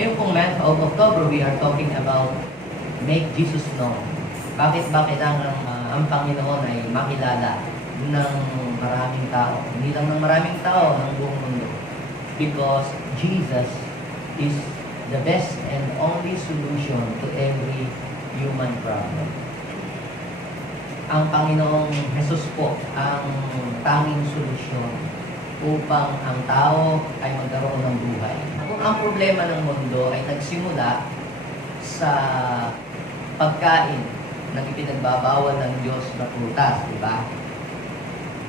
Ngayon pong month of October, we are talking about make Jesus known. Bakit ba kailangan ang Panginoon ay makilala ng maraming tao? Hindi lang ng maraming tao, ng buong mundo. Because Jesus is the best and only solution to every human problem. Ang Panginoong Jesus po ang tanging solusyon upang ang tao ay magkaroon ng buhay. Kung ang problema ng mundo ay nagsimula sa pagkain na ipinagbabawal ng Diyos na prutas, di ba?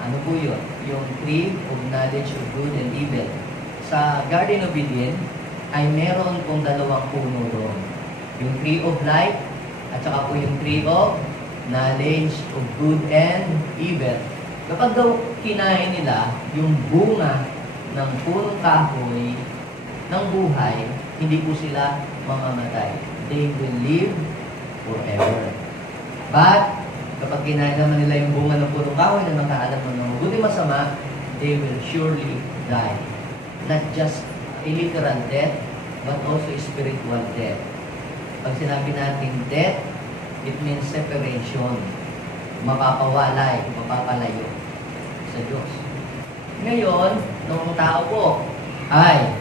Ano po yun? Yung tree of knowledge of good and evil. Sa Garden of Eden ay meron pong dalawang puno doon. Yung tree of life at saka po yung tree of knowledge of good and evil. Kapag daw kinain nila yung bunga ng punong kahoy ng buhay, hindi po sila mamamatay. They will live forever. But, kapag kinain naman nila yung bunga ng punong kahoy na nakaalam ng mabuti masama, they will surely die. Not just a literal death, but also a spiritual death. Pag sinabi natin death, it means separation. Mapapawalay, mapapalayo sa Diyos. Ngayon, nung tao po ay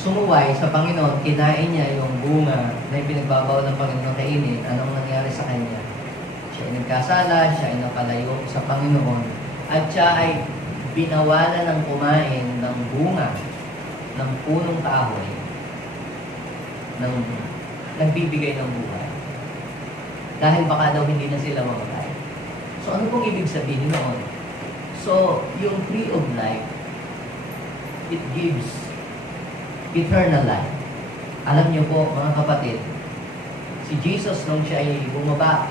sumuway sa Panginoon, kinain niya yung bunga na ipinagbabawal ng Panginoon kainin, anong nangyari sa kanya? Siya ay nagkasala, siya ay napalayo sa Panginoon, at siya ay binawalan ng kumain ng bunga ng punong kahoy ng nagbibigay ng buhay. Dahil baka daw hindi na sila mamatay. So ano pong ibig sabihin noon? So, yung tree of life, it gives eternal life. Alam niyo po, mga kapatid, si Jesus nung siya ay bumaba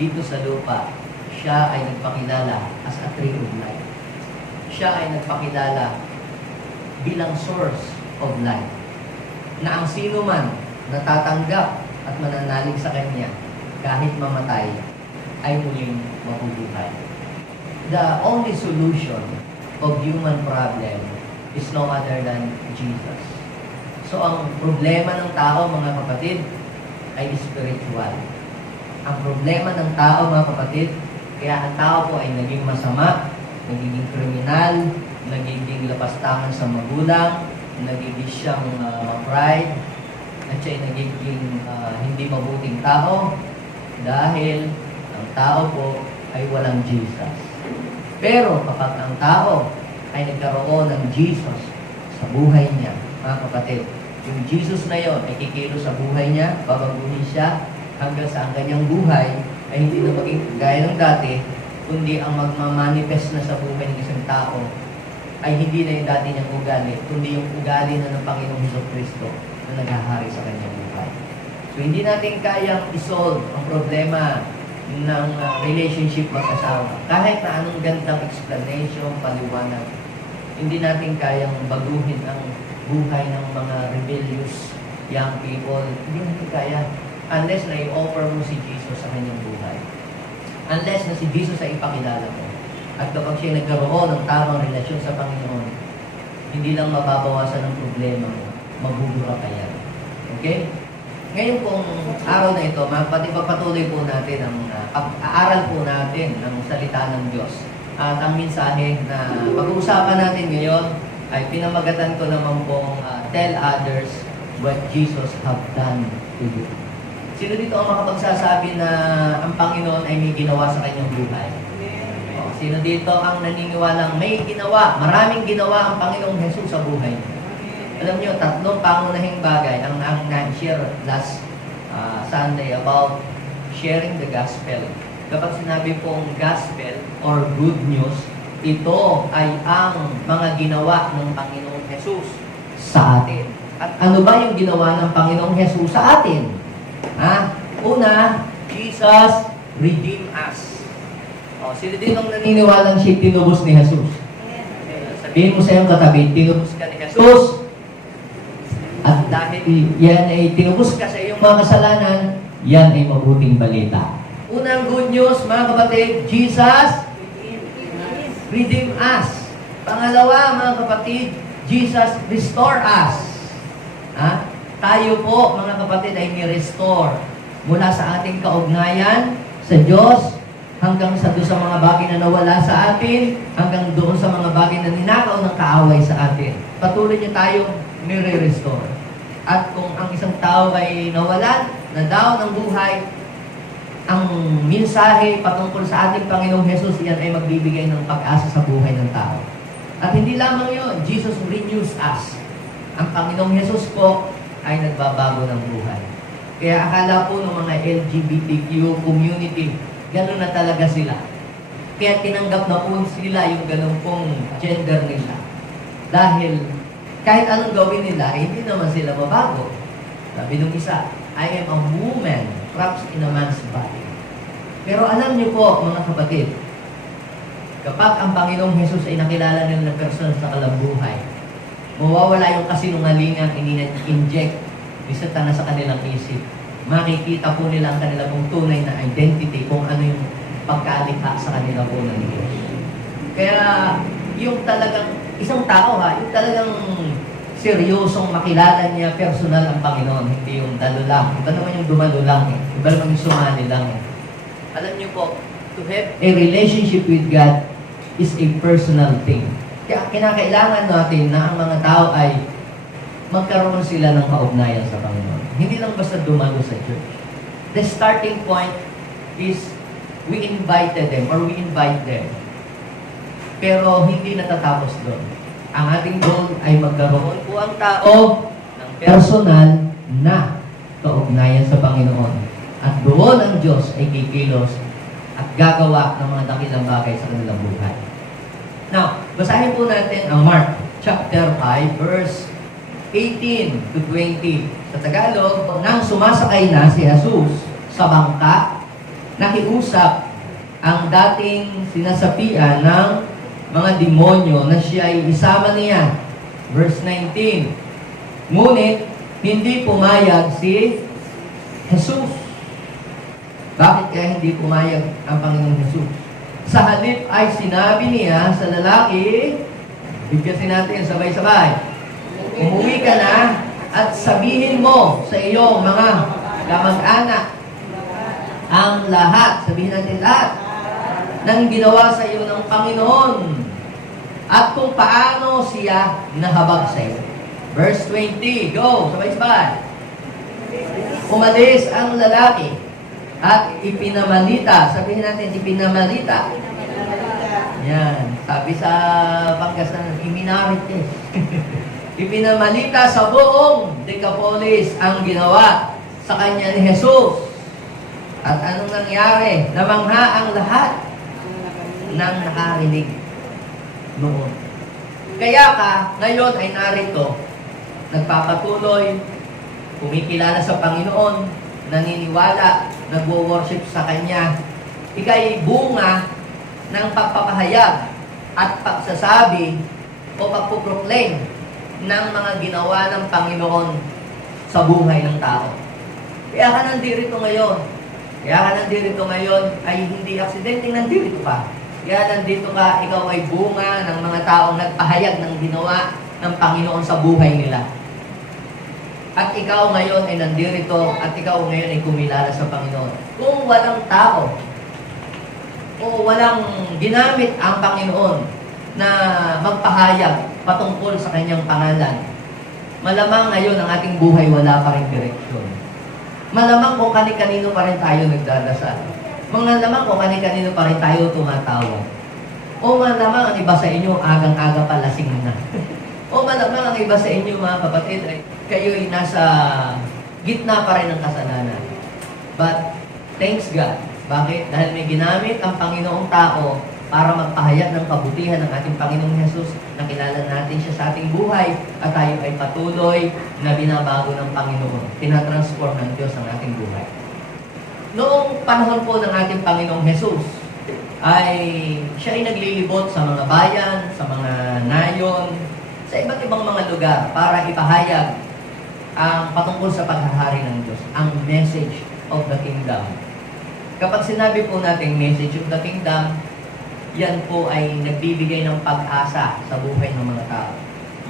dito sa lupa, siya ay nagpakilala as a tree of life. Siya ay nagpakilala bilang source of life. Na ang sino man natatanggap at mananalig sa Kanya, kahit mamatay, ay muling mabubuhay. The only solution of human problem is no other than Jesus. So, ang problema ng tao, mga kapatid, ay spiritual. Ang problema ng tao, mga kapatid, kaya ang tao po ay naging masama, nagiging kriminal, nagiging lapastangan sa magulang, nagiging siyang pride, at siya ay nagiging hindi mabuting tao dahil ang tao po ay walang Jesus. Pero kapag ang tao ay nagkaroon ng Jesus sa buhay niya, mga kapatid, yung Jesus na yon ay kikilos sa buhay niya, babaguhin siya hanggang sa ang kanyang buhay ay hindi na maging gaya ng dati, kundi ang magmamanifest na sa buhay ng isang tao ay hindi na yung dati niyang ugali, kundi yung ugali na ng Panginoong Jesucristo na naghahari sa kanyang buhay. So hindi natin kayang isolve ang problema ng relationship mag-asawa. Kahit na anong gandang explanation, paliwanag, hindi natin kayang baguhin ang buhay ng mga rebellious young people. Hindi natin kaya unless na i-offer mo si Jesus sa kanyang buhay. Unless na si Jesus ay ipakilala mo. At kapag siya nagkaroon ng tamang relasyon sa Panginoon, hindi lang mababawasan ang problema mo, magugura ka yan. Okay? Ngayon pong araw na ito, pagpatuloy po natin ang aaral po natin ng salita ng Diyos. At ang mensahe na pag-uusapan natin ngayon ay pinamagatan ko naman pong tell others what Jesus have done to you. Sino dito ang makapagsasabi na ang Panginoon ay may ginawa sa kanyang buhay? O, sino dito ang naniniwalang may ginawa, maraming ginawa ang Panginoong Jesus sa buhay? Alam niyo, tatlong pangunahing bagay ang na-share last Sunday about sharing the gospel. Kapag sinabi pong gospel or good news, ito ay ang mga ginawa ng Panginoong Jesus sa atin. At ano ba yung ginawa ng Panginoong Jesus sa atin? Una, Jesus redeemed us. O, sino din ang naniniwalang siya tinubos ni Jesus? Sabihin mo sa iyong katabi, tinubos ka ni Jesus. At dahil yan ay tinubos ka sa iyong mga kasalanan, yan ay mabuting balita. Unang good news, mga kapatid, Jesus redeem us. Pangalawa, mga kapatid, Jesus restore us. Tayo po, mga kapatid, ay ni-restore mula sa ating kaugnayan sa Diyos, hanggang sa doon sa mga bagay na nawala sa atin, hanggang doon sa mga bagay na ninakaw ng kaaway sa atin. Patuloy niya tayong nire-restore. At kung ang isang tao ay nawalan, na down ng buhay, ang mensahe patungkol sa ating Panginoong Hesus, yan ay magbibigay ng pag-asa sa buhay ng tao. At hindi lamang yun, Jesus renews us. Ang Panginoong Hesus po ay nagbabago ng buhay. Kaya akala po ng mga LGBTQ community, gano'n na talaga sila. Kaya tinanggap na po sila yung gano'n pong gender nila. Dahil kahit anong gawin nila, hindi naman sila mabago. Sabi nung isa, I am a woman trapped in a man's body. Pero alam niyo po, mga kapatid, kapag ang Panginoong Hesus ay nakilala nila ng personal sa kalambuhay, mawawala yung kasinungalingang ini-inject ni Satanas sa kanilang isip. Makikita po nila ang kanila pong tunay na identity, kung ano yung pagkalikha sa kanila po ng Diyos. Kaya yung talagang isang tao yung talagang seryosong makilala niya personal ang Panginoon, hindi yung dalo lang. Iba naman yung dumalo lang Iba naman yung sumali lang Alam niyo po, to have a relationship with God is a personal thing. Kaya kinakailangan natin na ang mga tao ay magkaroon sila ng kaugnayan sa Panginoon. Hindi lang basta dumalo sa church. The starting point is we invited them or we invite them. Pero hindi natatapos doon. Ang ating goal ay magkaroon po ang tao ng personal na kaugnayan sa Panginoon. At doon ang Diyos ay kikilos at gagawa ng mga dakilang bagay sa kanilang buhay. Now, basahin po natin ang Mark chapter 5 verse 18 to 20. Sa Tagalog, nang sumasakay na si Jesus sa bangka, nakiusap ang dating sinasapian ng mga demonyo na siya ay isama niya. Verse 19. Ngunit, hindi pumayag si Jesus. Bakit kaya hindi pumayag ang Panginoong Jesus? Sa halip ay sinabi niya sa lalaki, bigkasin natin sabay-sabay, umuwi ka na at sabihin mo sa iyong mga kamag-anak ang lahat, sabihin natin lahat, ng ginawa sa iyo ng Panginoon at kung paano siya nahabag sa iyo. Verse 20, go, sabay-sabay. Umalis ang lalaki at ipinamalita, sabihin natin, ipinamalita. Yan, sabi sa Pangasinan, iminarites. Ipinamalita sa buong Decapolis ang ginawa sa kanya ni Jesus. At anong nangyari? Namangha ang lahat ng nakarinig noon. Kaya ka, ngayon ay narito, nagpapatuloy, kumikilala sa Panginoon, naniniwala, nagwo-worship sa Kanya. Ika'y bunga ng pagpapahayag at pagsasabi o pagpuproclaim ng mga ginawa ng Panginoon sa buhay ng tao. Kaya ka nandito ngayon. Kaya ka nandito ngayon ay hindi aksidenteng nandito ka. Kaya nandito ka, ikaw ay bunga ng mga taong nagpahayag ng ginawa ng Panginoon sa buhay nila. At ikaw ngayon ay nandito at ikaw ngayon ay kumilala sa Panginoon. Kung walang tao o walang ginamit ang Panginoon na magpahayag patungkol sa kanyang pangalan, malamang ngayon ang ating buhay wala pa rin direksyon. Malamang kung kani-kanino pa rin tayo nagdadasal. Malamang kung kani-kanino pa rin tayo tumatawag. O malamang ang iba sa inyo agang-aga pa lasing na. O malamang ang iba sa inyo mga kapatid ay kayo'y nasa gitna pa rin ng kasalanan. But thanks God. Bakit? Dahil may ginamit ang Panginoong tao para magpahayag ng kabutihan ng ating Panginoong Hesus. Nakilala natin siya sa ating buhay at tayo ay patuloy na binabago ng Panginoon. Tinatransform ng Diyos ang ating buhay. Noong panahon po ng ating Panginoong Hesus, ay siya ay naglilibot sa mga bayan, sa mga nayon, sa iba't ibang mga lugar para ipahayag ang patungkol sa paghahari ng Diyos, ang message of the kingdom. Kapag sinabi po natin message of the kingdom, yan po ay nagbibigay ng pag-asa sa buhay ng mga tao.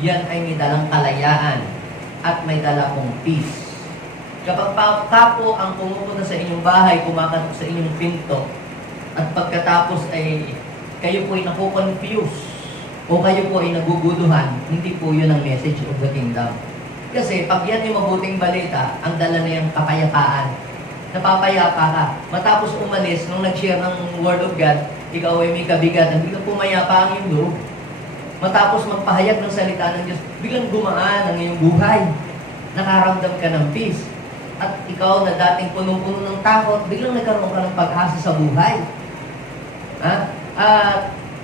Yan ay may dalang kalayaan. at may dala pong peace. Kapag kapo ang pumupunta sa inyong bahay, kumakatok sa inyong pinto, at pagkatapos ay kayo po ay nakukonfuse o kayo po ay naguguduhan, hindi po yun ang message of the kingdom. Kasi pag yan yung mabuting balita, ang dala na yung kapayapaan. Napapayapa ka. Matapos umalis, nung nag-share ng Word of God, ikaw ay may kabigatan, biglang pumayapa ang iyong loob. Matapos magpahayag ng salita ng Diyos, biglang gumaan ang iyong buhay. Nakaramdam ka ng peace. At ikaw na dating punong-puno ng takot, biglang nagkaroon ka ng pag-asa sa buhay.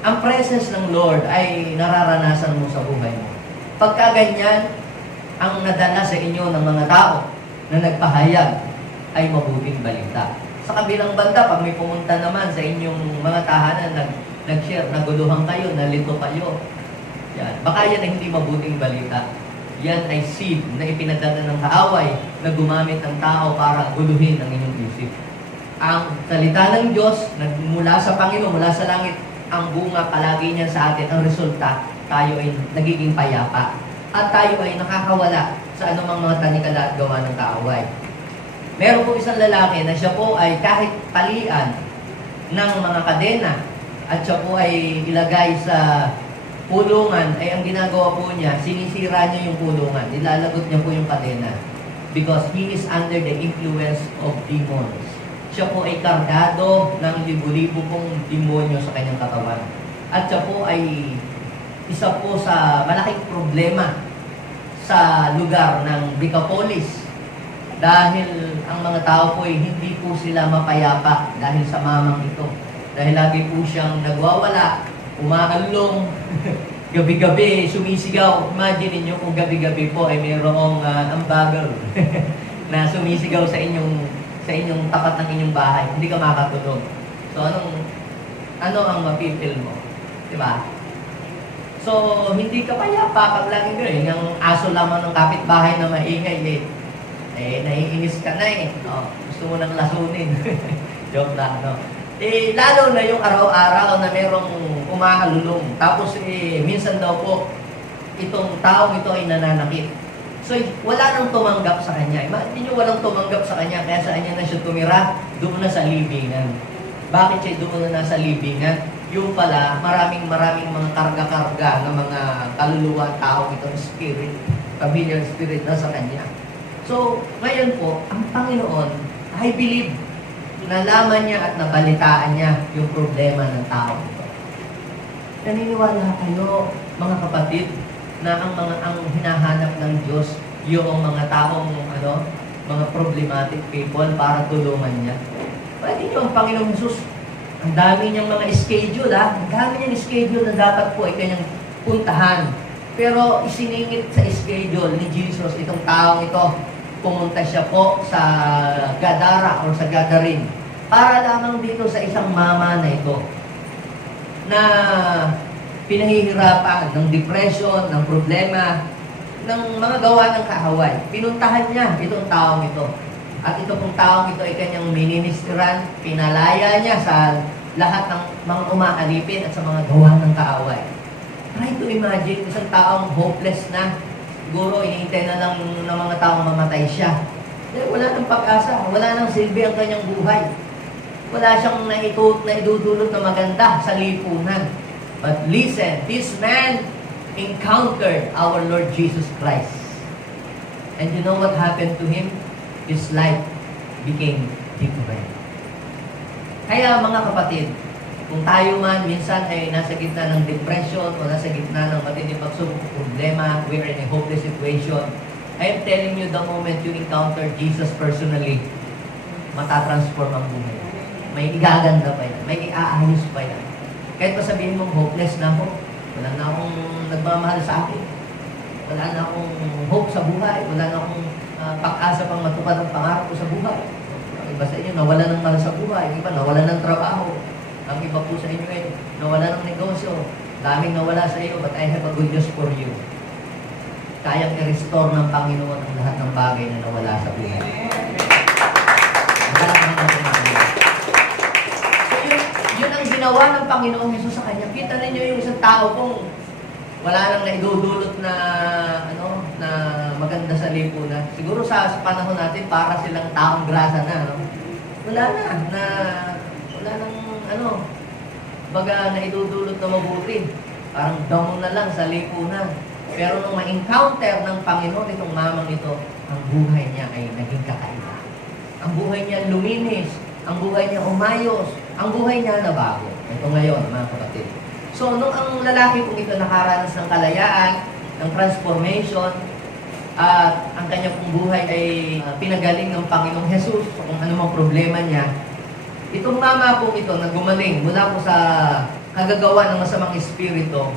Ang presence ng Lord ay nararanasan mo sa buhay mo. Pagka ganyan, ang nadala sa inyo ng mga tao na nagpahayag ay mabuting balita. Sa kabilang banda, pag may pumunta naman sa inyong mga tahanan, nag-share, naguluhan kayo, nalito kayo. Yan. Baka yan ay hindi mabuting balita. Yan ay seed na ipinadala ng kaaway na gumamit ng tao para guluhin ang inyong isip. Ang salita ng Diyos, mula sa Panginoon, mula sa langit, ang bunga palagi niya sa atin, ang resulta, tayo ay nagiging payapa. At tayo ay nakakawala sa anumang mga tanikala at gawa ng kaaway. Meron po isang lalaki na siya po ay kahit palian ng mga kadena at siya po ay ilagay sa kulungan, ay ang ginagawa po niya, sinisira niya yung kulungan, ilalagot niya po yung kadena because he is under the influence of demons. Siya po ay kargado ng libo-libo pong demonyo sa kanyang katawan. At siya po ay isa po sa malaking problema sa lugar ng Decapolis. Dahil ang mga tao po ay hindi po sila mapayapa dahil sa mamang ito. Dahil lagi po siyang nagwawala, umaalong, gabi-gabi sumisigaw. Imagine niyo kung gabi-gabi po ay mayroong ambagal na sumisigaw sa inyong tapat ng inyong bahay. Hindi ka makatulog. So ano ang mapipil mo? Diba? So, hindi ka payapa pag laging gano'n. Yung aso lamang ng kapitbahay na maingay, naiinis ka na eh. Oh, gusto mo nang lasunin. Joke lang, no? Lalo na yung araw-araw na merong umahalulong. Tapos, minsan daw po, itong taong ito ay nananakit. So, wala nang tumanggap sa kanya. Imagine nyo, walang tumanggap sa kanya, kaya saan niya na siya tumira? Doon na sa libingan. Bakit siya doon na nasa libingan? Yung pala, maraming mga karga-karga ng mga kaluluwa, tao itong spirit, familiar spirit na sa kanya. So, ngayon po, ang Panginoon, I believe, nalaman niya at nabalitaan niya yung problema ng tao ito. Naniniwala kayo, mga kapatid, na ang hinahanap ng Diyos, yung mga taong, mga problematic people para tulungan niya. Pwede niyo ang Panginoong Jesus, ang dami niyang mga schedule, ang dami niyang schedule na dapat po ay kanyang puntahan. Pero isiningit sa schedule ni Jesus, itong taong ito, pumunta siya po sa Gadara or sa Gadarin para lamang dito sa isang mama na ito na pinahihirapan ng depression, ng problema, ng mga gawa ng kaaway. Pinuntahan niya itong taong ito. At ito pong taong ito ay kanyang ministran, pinalaya niya sa lahat ng mga umaalipin at sa mga gawa ng kaaway. Try to imagine, isang taong hopeless na, siguro iniintay na lang ng mga taong mamatay siya. Dahil wala nang pag-asa, wala nang silbi ang kanyang buhay. Wala siyang naidudulot na maganda sa lipunan. But listen, this man encountered our Lord Jesus Christ. And you know what happened to him? His life became different. Kaya mga kapatid, kung tayo man minsan ay nasa gitna ng depression o nasa gitna ng matinding pagsubok o problema, we are in a hopeless situation, I am telling you, the moment you encounter Jesus personally, matatransform ang buhay. May igaganda pa yan, may iaayos pa yan. Kahit pa sabihin mong hopeless na ako, wala na akong nagmamahal sa akin, wala na akong hope sa buhay, wala na akong pag-asa pang matupad ang pangarap ko sa buhay. Ang iba sa inyo, nawala ng mahal sa buhay. Ang iba, nawala ng trabaho. Ang iba po sa inyo ay nawala ng negosyo. Daming nawala sa iyo, but I have a good news for you. Kayang i-restore ng Panginoon ang lahat ng bagay na nawala sa buhay. So yun ang ginawa ng Panginoong Jesus sa kanya. Kita ninyo yung isang tao kung wala nang naidudulot na maganda sa lipunan. Siguro sa panahon natin, para silang taong grasa na, no? Wala nang, baga na idudulot na mabuti. Parang down na lang sa lipunan. Pero nung ma-encounter ng Panginoon itong mamang ito, ang buhay niya ay naging kakaiba. Ang buhay niya luminis, ang buhay niya umayos, ang buhay niya nabago. Ito ngayon, mga kapatid. So, nung ang lalaki kong ito nakaranas ng kalayaan, ng transformation, at ang kanya pong buhay ay pinagaling ng Panginoong Jesus kung ano mang problema niya, itong mama po ito na gumaling mula po sa kagagawa ng masamang espiritu,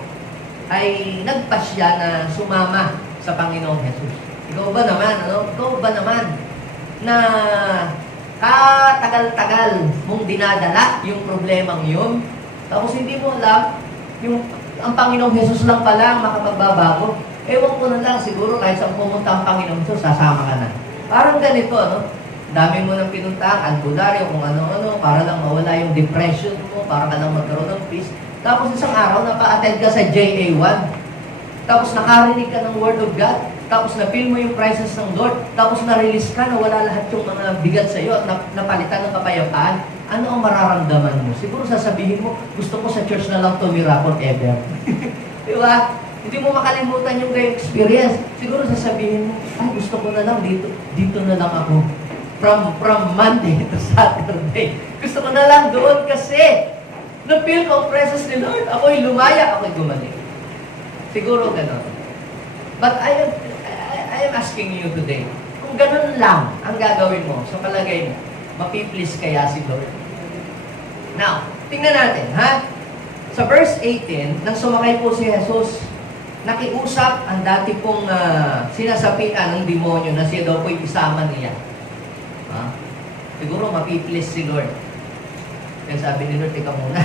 ay nagpasya na sumama sa Panginoong Jesus. Ikaw ba naman, Ikaw ba naman na katagal-tagal mong dinadala yung problemang yun, tapos hindi mo alam, ang Panginoong Jesus lang pala ang makapagbabago. Ewan ko na lang, siguro kahit saan pumunta ang Panginoong Jesus, sasama ka na. Parang ganito, Dami mo nang pinuntahan, albularyo, kung ano-ano, para lang mawala yung depression mo, para ka lang magkaroon ng peace. Tapos isang araw, napa-attend ka sa JA1. Tapos nakarinig ka ng Word of God. Tapos na-feel mo yung presence ng Lord. Tapos na-release ka, nawala lahat yung mga bigat sa iyo at napalitan ng kapayapaan. Ano ang mararamdaman mo? Siguro sasabihin mo, gusto ko sa church na lang tumira forever. Di ba? Hindi mo makalimutan yung gayong experience. Siguro sasabihin mo, ay gusto ko na lang dito na lang ako. From Monday to Saturday. Gusto ko na lang doon kasi na-feel ko ang presence ni Lord. Ako'y lumaya, ako'y gumaling. Siguro gano'n. But I am asking you today, kung gano'n lang ang gagawin mo, sa palagay mo, mapiplease kaya si Lord? Now, tingnan natin, ha? Sa verse 18, nang sumakay po si Jesus, nakiusap ang dati pong sinasapian ng demonyo na siya daw po'y isama niya. Siguro mapiplease si Lord. Kaya sabi ni Lord, ikaw muna.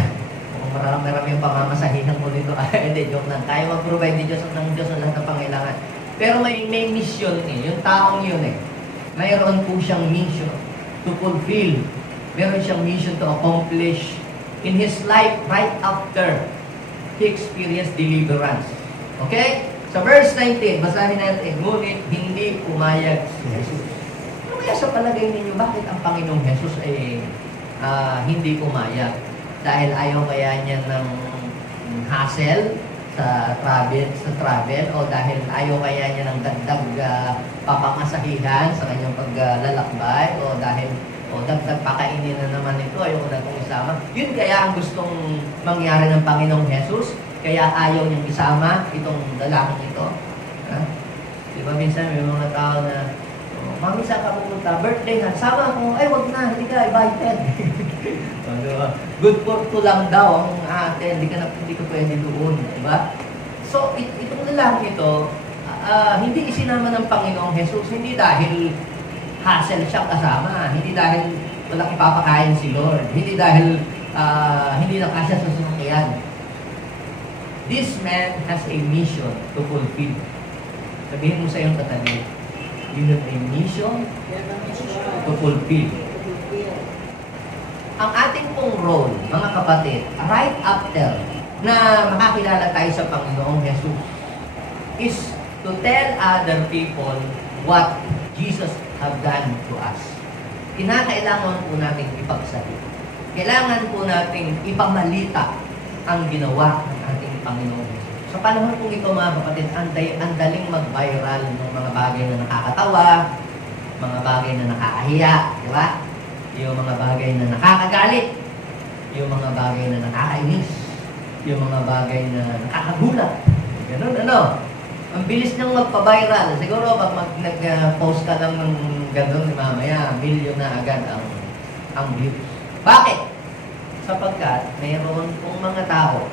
Kung marami ang pamamasahinan mo dito, hindi, joke lang. Kaya mag-provide ni Diyos ng Diyos ang lahat ng pangailangan. Pero may mission yung taong yun mayroon po siyang mission to fulfill. Meron siyang mission to accomplish in his life right after he experienced deliverance. Okay? Sa verse 19, basahin natin, ngunit hindi pumayag si Jesus. Ano kaya sa palagay ninyo, bakit ang Panginoong Jesus ay hindi pumayag? Dahil ayaw kaya niya ng hassle sa travel o dahil ayaw kaya niya ng dagdag papangasahihan sa kanyang paglalakbay o dahil dagdag pakainin na naman ito, ayaw ko na itong isama. Yun kaya ang gustong mangyari ng Panginoong Jesus, kaya ayaw niyang isama itong lalaking ito. Di ba minsan may mga tao na Mami, saan ka pupunta? Birthday nga. Sama ako. Ay, wag na. Hindi ka invited. Good for two lang daw ang ate. Hindi ka pwede doon. Diba? So, itong lalaki ito, hindi isinama ng Panginoong Jesus. Hindi dahil hassle siya kasama. Hindi dahil walang ipapakain si Lord. Hindi dahil hindi na kasya sa sasakyan. This man has a mission to fulfill. Sabihin mo sa iyong katabi, you have a mission to fulfill. Ang ating pong role, mga kapatid, right after na makakilala tayo sa Panginoong Jesus, is to tell other people what Jesus have done to us. Kinakailangan po natin ipagsabi. Kailangan po natin ipamalita ang ginawa ng ating Panginoong Jesus. Sa panahon kong ito, mga kapatid, ang daling mag-viral ng mga bagay na nakakatawa, mga bagay na nakakahiya, di ba? Yung mga bagay na nakakagalit, yung mga bagay na nakakainis, yung mga bagay na nakakagulat. Ganun, Ang bilis niyang magpa-viral. Siguro, pag nag-post ka lang ng gano'n, mamaya, million na agad ang views. Bakit? Sapagkat mayroon pong mga tao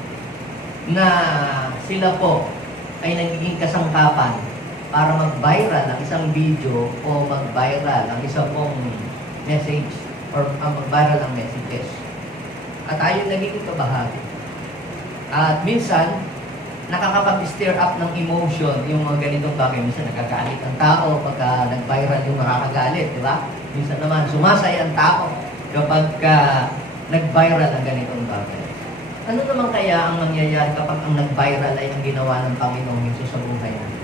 na sila po ay nagiging kasangkapan para mag-viral ang isang video o mag-viral ang isang pong message or mag-viral ang messages. At ayaw nagiging kabahagi. At minsan, nakakapag-stir up ng emotion yung mga ganitong bagay. Minsan nagkagalit ang tao pagka nag-viral yung nakakagalit, di ba? Minsan naman, sumasaya ang tao kapag nag-viral ang ganitong bagay. Ano naman kaya ang mangyayari kapag ang nag-viral ay ang ginawa ng Panginoong Jesus sa buhay natin?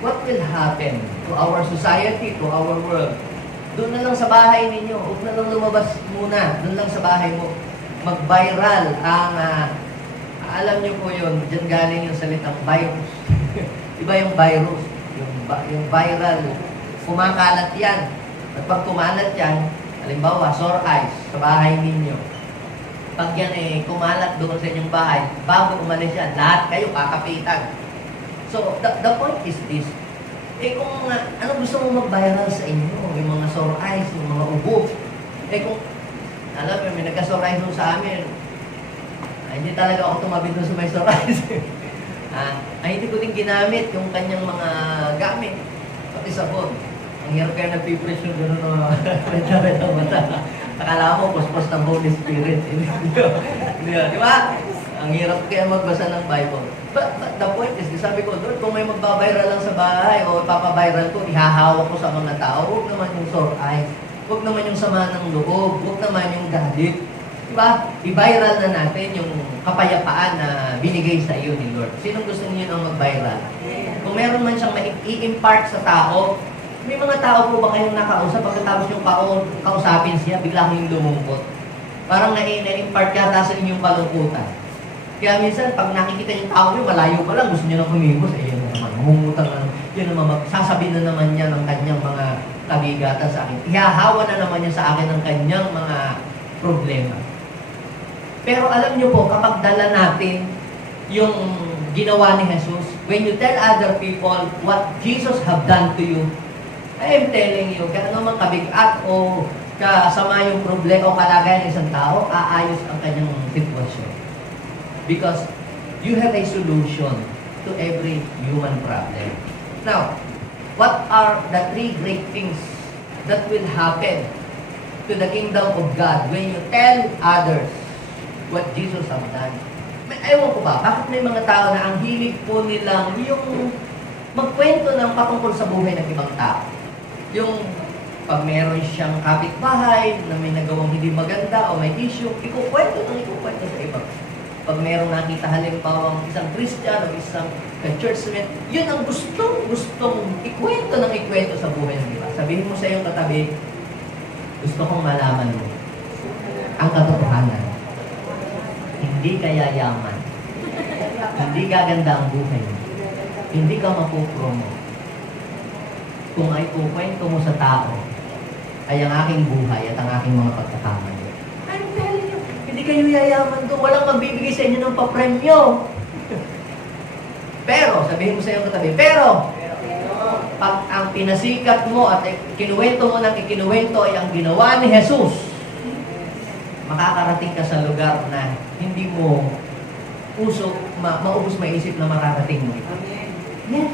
what will happen to our society, to our world? Doon na lang sa bahay ninyo. Huwag na lang lumabas muna. Doon lang sa bahay mo. Mag-viral ang, alam niyo po yun, dyan galing yung salitang virus. Iba yung virus. Yung viral. Kumakalat yan. At pag kumalat yan, halimbawa, sore eyes sa bahay ninyo. Pag yan kumalat doon sa inyong bahay, bago umalis yan, lahat kayo kakapitan. So, the point is this. Kung ano gusto mo mag-viral sa inyo, yung mga sore eyes, yung mga ubo. Kung, alam mo, may nagka-sore eyes sa amin, hindi talaga ako tumabi doon sa may sore eyes. Hindi ko din ginamit yung kanyang mga gamit, pati sabon. Ang hirap kaya nagpipresh yung gano'n na red ang mata. Akala mo, pospos ng Holy Spirit. Di ba? Ang hirap kaya magbasa ng Bible. But the point is, sabi ko, Lord, kung may magbabiral lang sa bahay o ipapabiral ko, ihahawak ko sa mga tao, huwag naman yung sore eyes, huwag naman yung sama ng loob, huwag naman yung galit. Diba? I-viral na natin yung kapayapaan na binigay sa iyo ni Lord. Sinong gusto niyo nang mag-viral? Kung meron man siyang i-impart sa tao, may mga tao po ba kayong nakausap, pagkatapos yung kausapin siya, bigla kayong lumungkot. Parang na-impart yata sa inyong kalungkutan. Kaya minsan, pag nakikita yung tao nyo, malayo pa lang, gusto nyo na kumimos, yan na naman, humutang na, yan naman, sasabihin na naman niya ng kanyang mga kabigatan sa akin. Ihahawa na naman niya sa akin ng kanyang mga problema. Pero alam nyo po, kapag dala natin yung ginawa ni Jesus, when you tell other people what Jesus have done to you, I am telling you, kaya naman kabigat o kasama yung problema o kalagayan ng isang tao, aayos ang kanyang sitwasyon. Because you have a solution to every human problem. Now, what are the three great things that will happen to the kingdom of God when you tell others what Jesus has done? Ewan ko ba, bakit may mga tao na ang hilig po nilang yung magkwento ng patungkol sa buhay ng ibang tao? Yung pag meron siyang kapitbahay na may nagawang hindi maganda o may issue, ikukwento sa iba. Pag merong nakita halimbawa isang Christian o isang churchmate, yun ang gustong ikwento sa buhay ng iba. Sabihin mo sa iyong katabi, gusto kong malaman mo ang katotohanan. Hindi ka yayaman. Hindi gaganda ang buhay mo. Hindi ka mapupromo. Kung ay kukwento mo sa tao, ay ang aking buhay at ang aking mga pagkakamali. I'm telling you, hindi kayo yayaman doon. Walang magbibigay sa inyo ng papremyo. Pero, sabihin mo sa iyong katabi, pero, pag ang pinasikat mo at kinuwento mo ng ikinuwento ay ang ginawa ni Jesus, makakarating ka sa lugar na hindi mo maubos maisip na makarating mo ito. Yeah.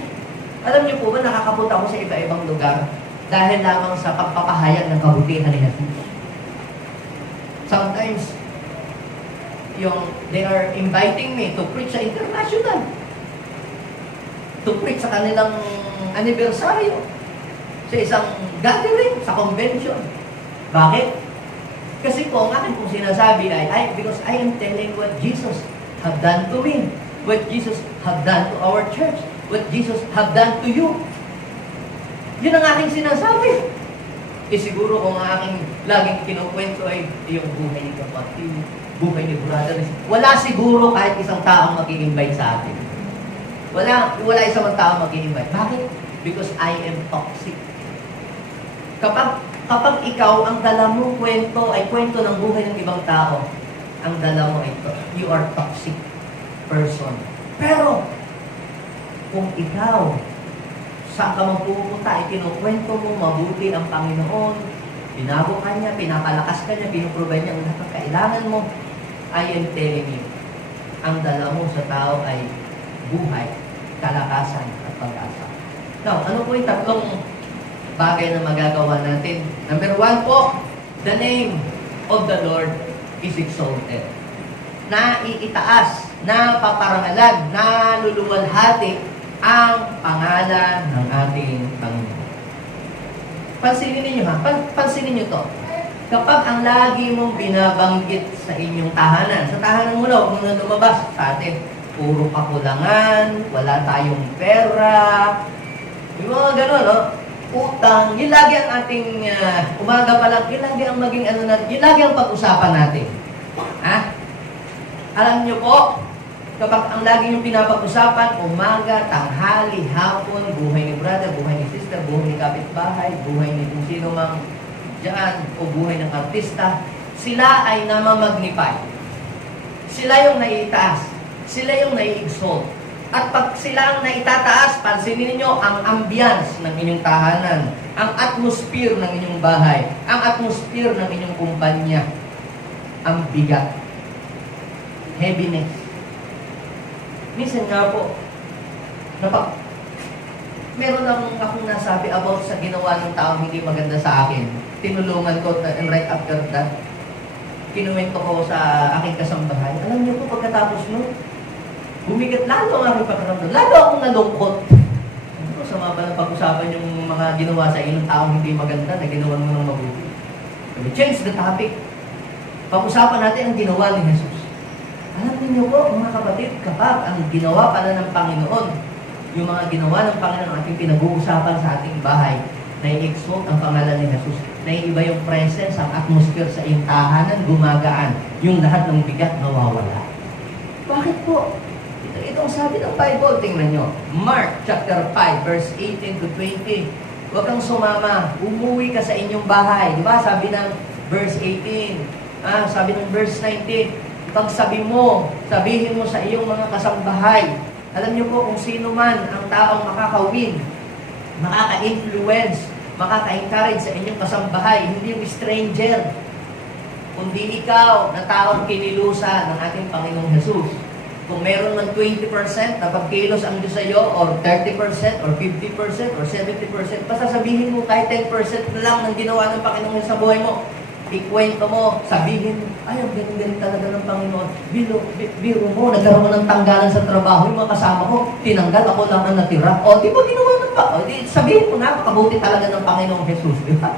Alam niyo po ba, nakakapunta ako sa iba-ibang lugar dahil lamang sa pagpapahayag ng kabutihan ni Jesus. Sometimes, they are inviting me to preach sa international. To preach sa kanilang anibersaryo. Sa isang gathering, sa convention. Bakit? Kasi po, ang akin pong sinasabi because I am telling what Jesus have done to me. What Jesus have done to our church. What Jesus have done to you. Yun ang aking sinasabi. Siguro kung ang aking laging kinukwento ay yung buhay ni kapatid, buhay ni brother. Wala siguro kahit isang taong mag-i-invite sa atin. Wala isang taong mag-i-invite. Bakit? Because I am toxic. Kapag ikaw, ang dala mo kwento ay kwento ng buhay ng ibang tao, ang dala mo ay you are toxic person. Pero, kung ikaw, saan ka magpupunta, ikinukwento mo, mabuti ang Panginoon, binago ka niya, pinapalakas ka niya, pinuprovide niya ang lahat ng kailangan mo, I am telling you, ang dala mo sa tao ay buhay, kalakasan, at pag-asa. Now, ano po yung tatlong bagay na magagawa natin? Number 1 po, the name of the Lord is exalted. Naiitaas, napaparangalan, naluluwalhati ang pangalan ng ating Panginoon. Pansinin ninyo pansinin nyo to. Kapag ang lagi mong binabanggit sa inyong tahanan, sa tahanan mo na, huwag na lumabas sa atin, puro kakulangan, wala tayong pera, Yung mga ganun, no? Utang, yun lagi ang ating umaga pa lang, yun lagi ang maging ano natin, yun lagi ang pag-usapan natin. Ha? Alam niyo po, kapag ang lagi yung pinapag-usapan, umaga, tanghali, hapon, buhay ni brother, buhay ni sister, buhay ni kapitbahay, buhay ni kung sino mang dyan, o buhay ng artista, sila ay namamagnify. Sila yung naiitaas. Sila yung nai-exalt. At pag sila ang naitataas, pansinin niyo ang ambience ng inyong tahanan, ang atmosphere ng inyong bahay, ang atmosphere ng inyong kumpanya, ang bigat, heaviness. Minsan nga po, meron akong nasabi about sa ginawa ng taong hindi maganda sa akin. Tinulungan ko, and right after that, kinuwento ko sa aking kasambahay. Alam niyo po, pagkatapos nun, bumigat lalo ang aking pakiramdam. Lalo akong nalungkot. Ano, sama ba ng pag-usapan yung mga ginawa sa inyong taong hindi maganda na ginawa mo ng mabuti? Change the topic. Pag-usapan natin ang ginawa ni Jesus. Alam niyo po, mga kapatid, kapag ang ginawa pala ng Panginoon, yung mga ginawa ng Panginoon ating pinag-uusapan sa ating bahay, na-exalt ang pangalan ni Jesus, naiiba yung presence, ang atmosphere sa iyong tahanan, gumagaan, yung lahat ng bigat nawawala. Bakit po? Ito ang sabi ng Bible, tingnan nyo. Mark chapter 5, verse 18 to 20. Huwag kang sumama, umuwi ka sa inyong bahay. Di ba? Sabi ng verse 18. Sabi ng verse 19. Pag sabihin mo sa iyong mga kasambahay, alam niyo po kung sino man ang taong makakawin, makaka-influence, makaka-encourage sa inyong kasambahay, hindi yung stranger, kundi ikaw na taong kinilusan ng ating Panginoong Jesus. Kung meron ng 20% na pagkilos ang Diyos sa iyo, or 30%, or 50%, or 70%, basta sabihin mo kahit 10% na lang ng ginawa ng Panginoon sa buhay mo, ikwento mo, sabihin mo, ay, ang galing-galing talaga ng Panginoon. Biro mo, nagkaroon mo ng tanggalan sa trabaho, yung mga kasama ko, tinanggal, ako lang ang natira. O, di ba ginawa ng Panginoon? Sabihin mo na, makabuti talaga ng Panginoong Jesus. Di ba?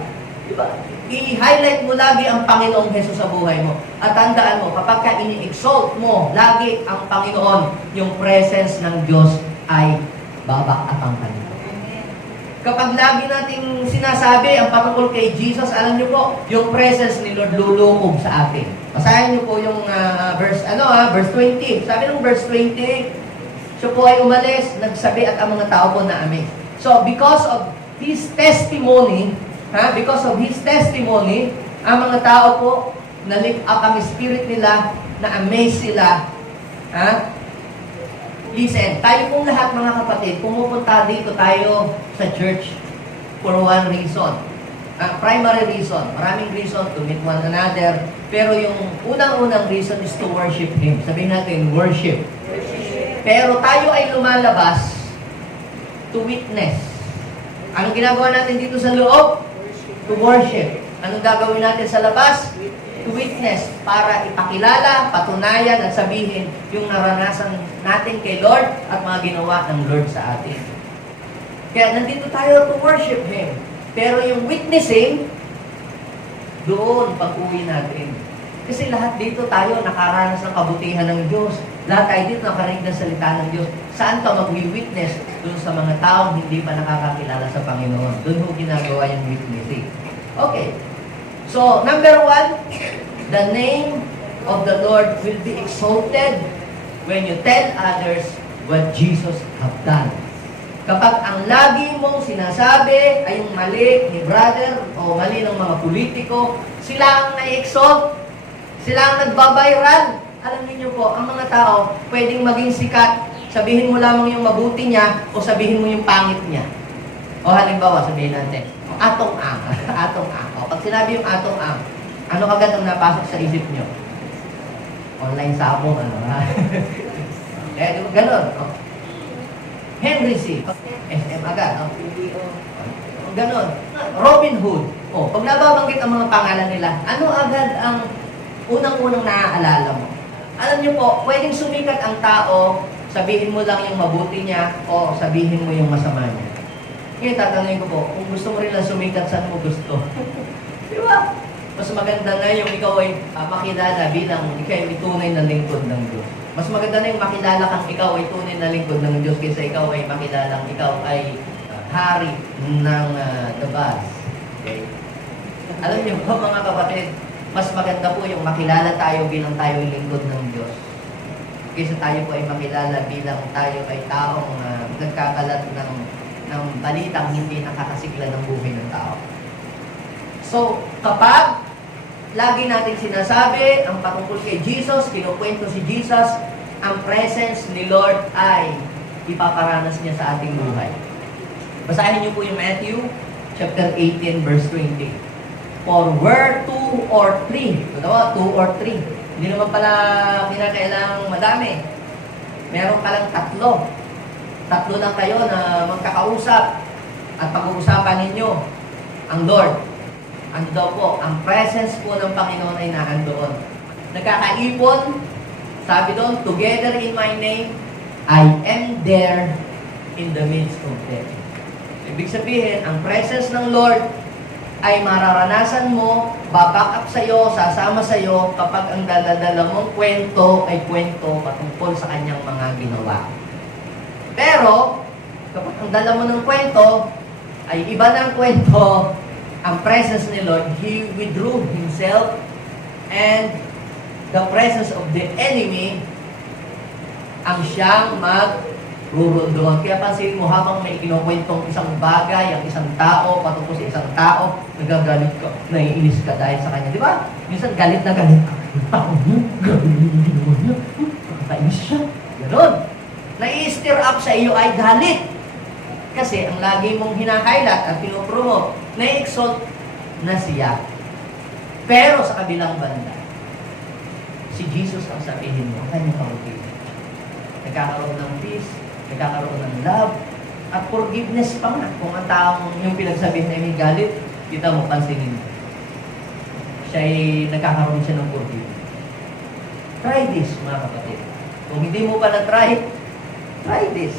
Di ba? I-highlight mo lagi ang Panginoong Jesus sa buhay mo. At tandaan mo, kapag ka ini-exalt mo lagi ang Panginoon, yung presence ng Diyos ay babak at ang Panginoon. Kapag lagi nating sinasabi ang patungkol kay Jesus, alam niyo po, yung presence ni Lord lulukob sa atin. Basahin niyo po yung verse 20. Sabi ng verse 20, siya po ay umalis, nagsabi at ang mga tao po na amin. So, because of his testimony, ang mga tao po, na-lift up ang spirit nila, na-amaze sila. Listen, tayo pong lahat mga kapatid, pumupunta dito tayo sa church for one reason. Primary reason. Maraming reason to meet one another. Pero yung unang-unang reason is to worship Him. Sabihin natin, worship. Pero tayo ay lumalabas to witness. Anong ginagawa natin dito sa loob? To worship. Anong gagawin natin sa labas? To witness. Para ipakilala, patunayan, at sabihin yung naranasan natin kay Lord at mga ginawa ng Lord sa atin. Kaya nandito tayo to worship Him. Pero yung witnessing, doon pag-uwi natin. Kasi lahat dito tayo nakaranas ng kabutihan ng Diyos. Lahat tayo dito nakarinig ng salita ng Diyos. Saan ka mag-witness? Doon sa mga taong hindi pa nakakakilala sa Panginoon. Doon ho ginagawa yung witnessing. Okay. So, number 1, the name of the Lord will be exalted when you tell others what Jesus have done. Kapag ang lagi mong sinasabi ay yung mali ni brother o mali ng mga politiko, sila ang na-exalt, sila ang nagbabiral. Alam niyo po, ang mga tao pwedeng maging sikat, sabihin mo lamang yung mabuti niya o sabihin mo yung pangit niya. O halimbawa, sabihin natin, atong-ang. Atong-ang. O, pag sinabi yung atong-ang, ano kagad ang napasok sa isip niyo? Online sabong, ano ha? Ganon. O. Henry C. SM agad. O. Ganon. Robin Hood. O, pag nababanggit ang mga pangalan nila, ano agad ang unang-unang naaalala mo? Alam niyo po, pwedeng sumikat ang tao, sabihin mo lang yung mabuti niya o sabihin mo yung masama niya. Ngayon, tatanungin ko po, kung gusto mo rin lang sumikat, saan mo gusto? Di ba? Mas maganda na yung ikaw ay makilala bilang ikaw ay tunay na lingkod ng Diyos. Mas maganda na yung makilala kang ikaw ay tunay na lingkod ng Diyos kaysa ikaw ay makilala ikaw ay hari ng labas. Okay? Alam niyo po mga kapatid, mas maganda po yung makilala tayo bilang tayo ay lingkod ng Diyos. Kaysa tayo po ay makilala bilang tayo ay taong nagkakalat ng balitang hindi nakakasigla ng buhay ng tao. So, kapag lagi natin sinasabi ang patungkol kay Jesus, kinukwento si Jesus, ang presence ni Lord ay ipaparanas niya sa ating buhay. Basahin niyo po yung Matthew chapter 18 verse 20. For where 2 or 3, 2 or 3, hindi naman pala kinakailangang madami. Meron ka lang 3. 3 lang kayo na magkakausap at pag-uusapan ninyo ang Lord. Ano daw po, ang presence po ng Panginoon ay naandoon. Nagkakaipon, sabi doon, together in my name, I am there in the midst of them. Ibig sabihin, ang presence ng Lord ay mararanasan mo, baback up sa'yo, sasama sa'yo kapag ang daladala mong kwento ay kwento patungkol sa kanyang mga ginawa. Pero, kapag ang dala mo ng kwento ay iba ng kwento, ang presence ni Lord, He withdrew Himself and the presence of the enemy ang siyang magrurundoon. Kaya pansin mo, habang may kinukwentong isang bagay, ang isang tao, patungkol sa isang tao, nagagalit ka, naiinis ka dahil sa kanya. Di ba? Minsan galit na galit ka. Tao mo, gawin yung ginawa niya. Kakainis siya. Ganon. Nai-stir up sa iyo ay galit. Kasi ang lagi mong hina-highlight at pinopromote, na-exalt na siya. Pero sa kabilang banda, si Jesus ang sabihin mo, ang kanyang karutin. Nagkakaroon ng peace, nagkakaroon ng love, at forgiveness pa nga. Kung ang taong yung pinagsabihin na may galit, kita mo, pansinin mo. Siya ay nagkakaroon siya ng forgiveness. Try this, mga kapatid. Kung hindi mo pa na-try, try this.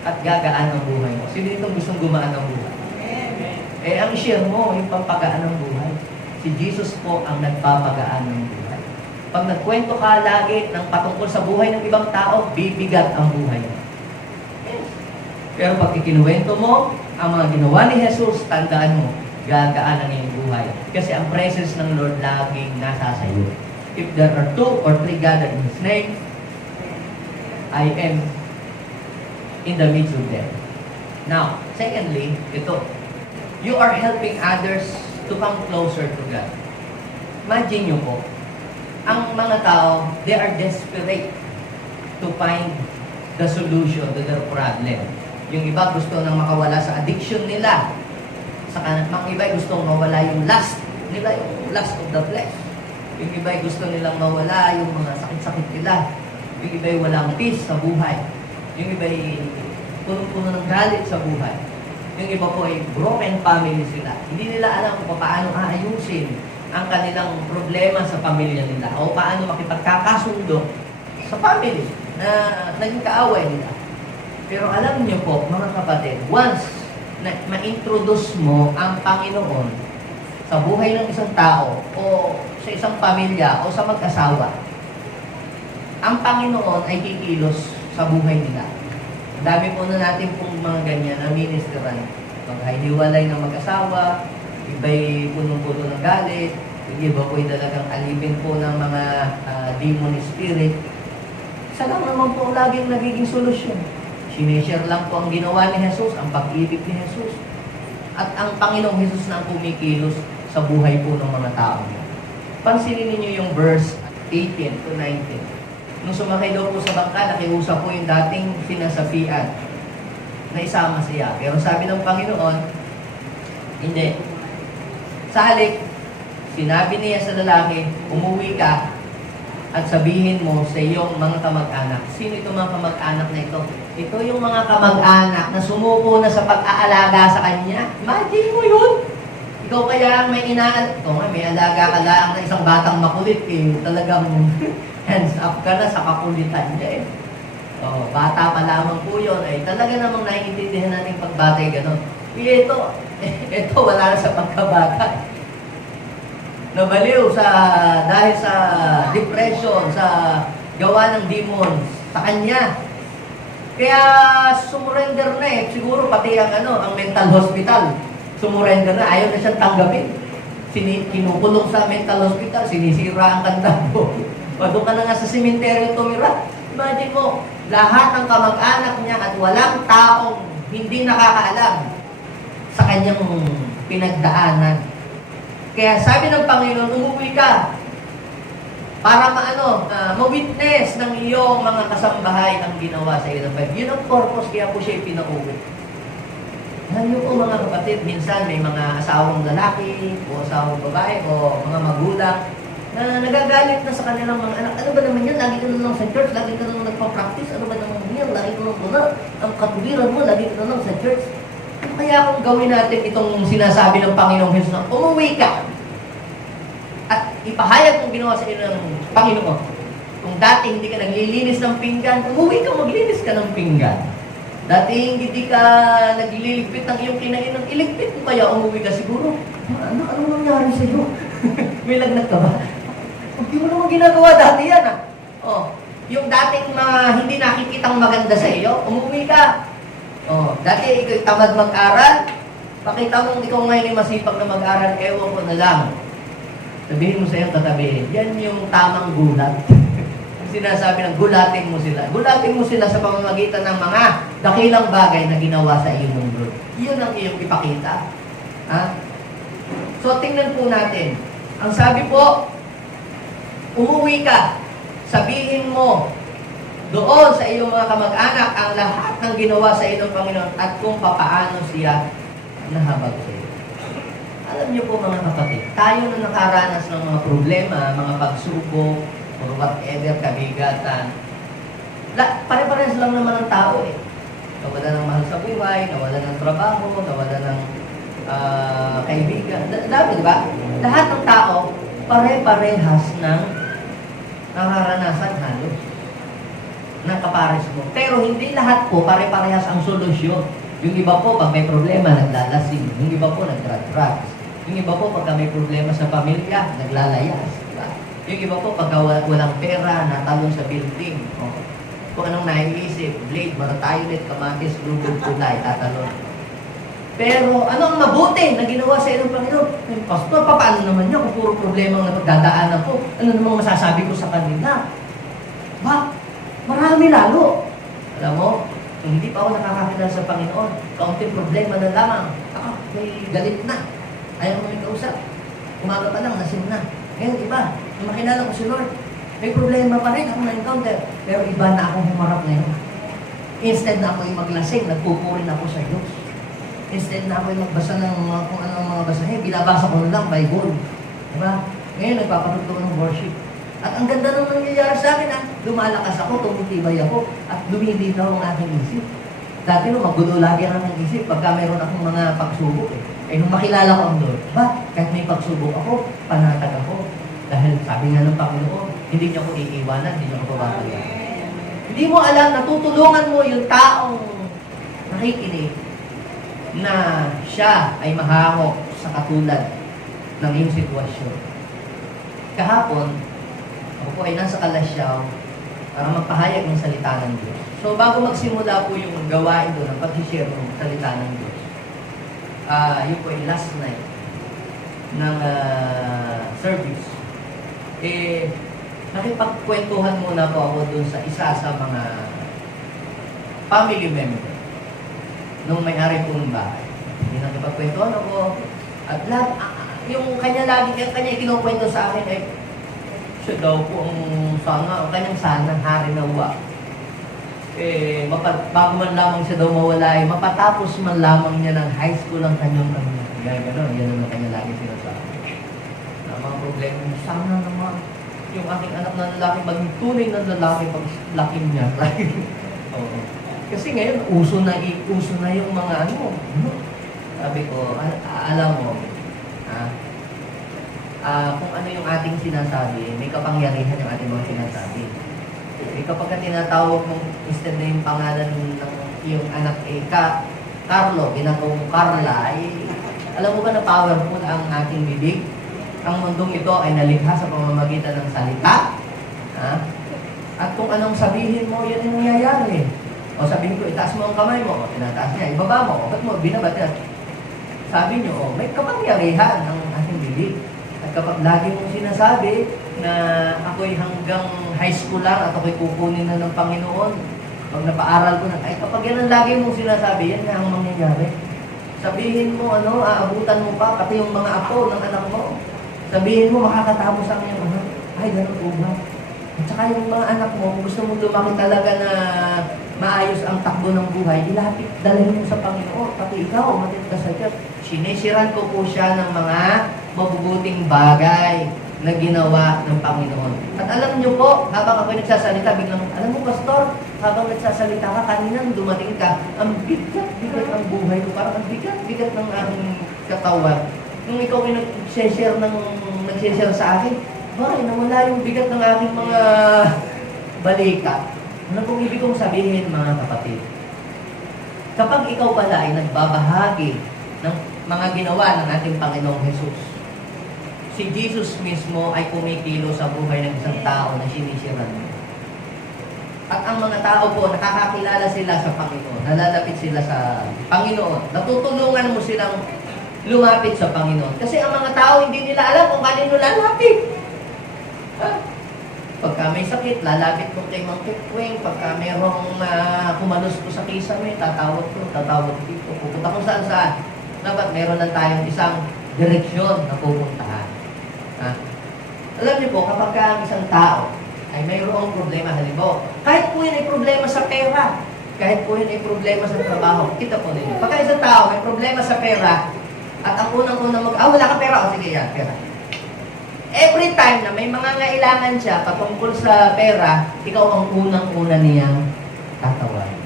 At gagaan ang buhay mo. Sino itong gustong gumaan ang buhay? Eh, ang share mo, yung pampagaan ng buhay. Si Jesus po ang nagpapagaan ng buhay. Pag nagkwento ka lagi ng patungkol sa buhay ng ibang tao, bibigat ang buhay mo. Yes. Pero pag ikinuwento mo, ang mga ginawa ni Jesus, tandaan mo, gagaan ang iyong buhay. Kasi ang presence ng Lord laging nasa sayo. If there are 2 or 3 gathered in His name, I am in the midst of them. Now, secondly, ito, you are helping others to come closer to God. Imagine nyo po, ang mga tao, they are desperate to find the solution to their problem. Yung iba gusto nang makawala sa addiction nila. Sa mga iba gusto mawala yung lust nila, yung lust of the flesh. Yung iba gusto nilang mawala yung mga sakit-sakit nila. Yung iba walang peace sa buhay. Yung iba punong-puno ng galit sa buhay. Yung iba po ay broken family sila. Hindi nila alam kung paano aayusin ang kanilang problema sa pamilya nila o paano makipagkakasundo sa family na naging kaaway nila. Pero alam niyo po, mga kapatid, once na ma-introduce mo ang Panginoon sa buhay ng isang tao o sa isang pamilya o sa mag-asawa, ang Panginoon ay kikilos sa buhay nila. Dami po na natin pong mga ganyan na ministeran. Maghihiwalay ng mag-asawa, iba'y punong-puno ng galit, yung iba po'y talagang alipin po ng mga demon spirit. Isa lang naman po laging nagiging solusyon. Sinishare lang po ang ginawa ni Jesus, ang pag-ibig ni Jesus. At ang Panginoong Jesus na ang kumikilos sa buhay po ng mga tao. Pansinin ninyo yung verse 18 to 19. Nung sumakay daw po sa bangka, nakiusap po yung dating sinasapian na isama siya. Pero sabi ng Panginoon, hindi. Sa halik, sinabi niya sa lalaki, umuwi ka at sabihin mo sa iyong mga kamag-anak. Sino itong mga kamag-anak na ito? Ito yung mga kamag-anak na sumuko na sa pag-aalaga sa kanya. Imagine mo yun! Ikaw kaya may ito nga, may alaga ka lang na isang batang makulit talagang hands up ka na sa kakulitan niya bata pa lamang po yun, talaga namang naiintindihan natin pagbatay gano'n. Ito wala na sa pagkabata. Nabaliw dahil sa depression, sa gawa ng demons sa kanya. Kaya sumurrender na eh. Siguro pati ang mental hospital. Sumurrender na. Ayaw na siyang tanggapin. Kinukulong sa mental hospital. Sinisira ang kandado. Doon ka na nga sa sementeryo tumira. Imagine mo, lahat ng kamag-anak niya at walang taong hindi nakakaalam sa kanyang pinagdaanan. Kaya sabi ng Panginoon, umuwi ka para ma-witness ng iyong mga kasambahay ang ginawa sa iyo ng Bible. Yun ang purpose, kaya po siya pinauwi. Alam niyo po mga kapatid, minsan may mga asawang lalaki o asawang babae o mga magulang na nagagalit na sa kanilang mga anak. Ano ba naman yan? Lagi ka na lang sa church, lagi ka na lang nagpa-practice. Ano ba naman yan? Lagi ka na ang katuwiran mo, lagi ka na lang sa church. Ano kaya kung gawin natin itong sinasabi ng Panginoong Jesus na umuwi ka at ipahayag kung ginawa sa iyo ng Panginoon. Kung dati hindi ka naglilinis ng pinggan, umuwi ka, maglinis ka ng pinggan. Dati hindi ka nagliligpit ng iyong kinainang, iligpit mo kaya umuwi ka siguro. Ano nangyari sa iyo? May lagnat ka ba? Hindi mo naman ginagawa dati yan yung dating hindi nakikitang maganda sa iyo, umuwi ka. Dati ikaw tamad mag-aral, pakita mo ikaw ngayon ay masipag na mag-aral, ewan ko na lang. Sabihin mo sa iyo, tatabihin, yan yung tamang gulat. Sinasabi ng gulatin mo sila. Gulatin mo sila sa pamamagitan ng mga dakilang bagay na ginawa sa iyong mundo. Iyon ang iyong ipakita. So, tingnan po natin. Ang sabi po, umuwi ka, sabihin mo doon sa iyong mga kamag-anak ang lahat ng ginawa sa iyo ng Panginoon at kung papaano siya nahabag sa iyo. Alam niyo po mga kapatid, tayo na nakaranas ng mga problema, mga pagsubok, or whatever, kabigatan, pare-parehas lang naman ang tao eh. Nawala ng mahal sa buhay, nawala ng trabaho, nawala ng kaibigan. Dami, di ba? Lahat ng tao, pare-parehas ng nararanasan halos ng kapares mo. Pero hindi lahat po pare-parehas ang solusyon. Yung iba po, pag may problema, naglalasing. Yung iba po, nagdra-drugs. Yung iba po, pagka may problema sa pamilya, naglalayas. Diba? Yung iba po, pagka walang pera, natalon sa building. Kung anong naiisip, blade, maratayonet, kamatis, lugod, kulay, tatalon. Pero ano ang mabuti na ginawa sa iyo ng Panginoon? Pastor, paano naman niya kung puro problema ang napagdadaanan ko? Ano namang masasabi ko sa kanila? Marami lalo. Alam mo, kung hindi pa ako nakakakilala sa Panginoon, kaunting problema na lamang. May galit na. Ayaw mo may kausap. Umaga pa lang, nasin na. Ngayon, iba. Nung makilala ko si Lord, may problema pa rin ako na-encounter. Pero iba na akong humarap ngayon. Instead na ako yung maglasing, nagpupurin ako sa Diyos. Instead na ako yung magbasa ng kung ano ang mga basahin, binabasa ko na lang, Bible. Diba? Ngayon, nagpapanood ko ng worship. At ang ganda nang nangyayari sa akin, lumalakas ako, tumitibay ako, at lumilitaw ang aking isip. Dati nung magulo lagi ang aking isip, pagka mayroon akong mga pagsubok nung makilala ko ang Lord, kahit may pagsubok ako, panatag ako. Dahil sabi nga ng Panginoon, hindi niyo ako iiwanan, hindi niyo ako babalian. Hindi mo alam, natutulungan mo yung taong nakikinig na siya ay mahahok sa katulad ng iyong sitwasyon. Kahapon, ako po ay nasa Kalasyaw para magpahayag ng salita ng Diyos. So, bago magsimula po yung gawain doon, ang pag-share ng salita ng Diyos, yun po ay last night ng service. Nakipagkwentuhan muna po ako doon sa isa sa mga family member nung may-ari po ng bahay. Nakipagkwentuhan ako at yung kanya ikinukwento sa akin ay siya daw po ang kanyang hari na uwa. Bago man lamang siya daw mawala, mapatapos man lamang niya ng high school ang kanyang gano'n. Yan ang kanya lagi sinasabi. Na mga problema niya, sana naman yung aking anak na lalaki maging tunay na lalaki pag laki niya. Kasi ngayon, uso na yung mga Sabi ko, alam mo, kung ano yung ating sinasabi, may kapangyarihan yung ating mga sinasabi. Kapag tinatawag mong instead na yung pangalan ng iyong anak, Carlo, ginagawa mo Carla, alam mo ba na powerful ang ating bibig? Ang mundong ito ay nalikha sa pamamagitan ng salita. At kung anong sabihin mo, yan ang nangyayari. O sabihin ko, itaas mo ang kamay mo. O, tinataas niya. Ibaba mo. O, ba't mo binabat niya? Sabi niyo, o, may kapangyarihan ng ating bibig. At kapag lagi mong sinasabi na ako'y hanggang high school lang at ako'y kukunin na ng Panginoon, pag napaaral ko na, ay kapag yan ang lagi mong sinasabi, yan na ang mangyayari. Sabihin mo, aabutan mo pa, pati yung mga apo ng anak mo. Sabihin mo, makakatapos ang iyong anak. Ay, ganun po ba? At saka yung mga anak mo, kung gusto mo lumaki talaga na maayos ang takbo ng buhay, ilapit, dalhin mo sa Panginoon. Pati ikaw, matid ka sa Diyos. Sinisiran ko po siya ng mga mabubuting bagay na ginawa ng Panginoon. At alam niyo po, habang ako nagsasalita, biglang, alam mo, Pastor, habang nagsasalita ka, kanina nung dumating ka, ang bigat ng buhay ko, parang ang bigat ng aking katawan. Nung ikaw ay nagsishare sa akin, bakit nawala yung bigat ng aking mga balika? Ano pong ibig kong sabihin, mga kapatid? Kapag ikaw pala ay nagbabahagi ng mga ginawa ng ating Panginoong Jesus, si Jesus mismo ay kumikilo sa buhay ng isang tao na sinisiran mo. At ang mga tao po, nakakakilala sila sa Panginoon, nalalapit sila sa Panginoon, natutulungan mo silang lumapit sa Panginoon. Kasi ang mga tao hindi nila alam kung kanino lalapit. Pagka may sakit, lalapit ko kay Mang Kikwing. Pagka merong kumalos ko sa kisame, tatawag dito. Pupunta kung saan. Dapat meron lang tayong isang direksyon na pupuntahan. Alam niyo po, kapag ang isang tao ay mayroong problema, halimbawa, kahit po yun ay problema sa pera, kahit po yun ay problema sa trabaho, kita po ninyo. Pagka isang tao may problema sa pera, at ang unang-unang wala ka pera, o sige yan, pera. Every time na may mga ngailangan siya patungkol sa pera, ikaw ang unang-una niyang tatawagin.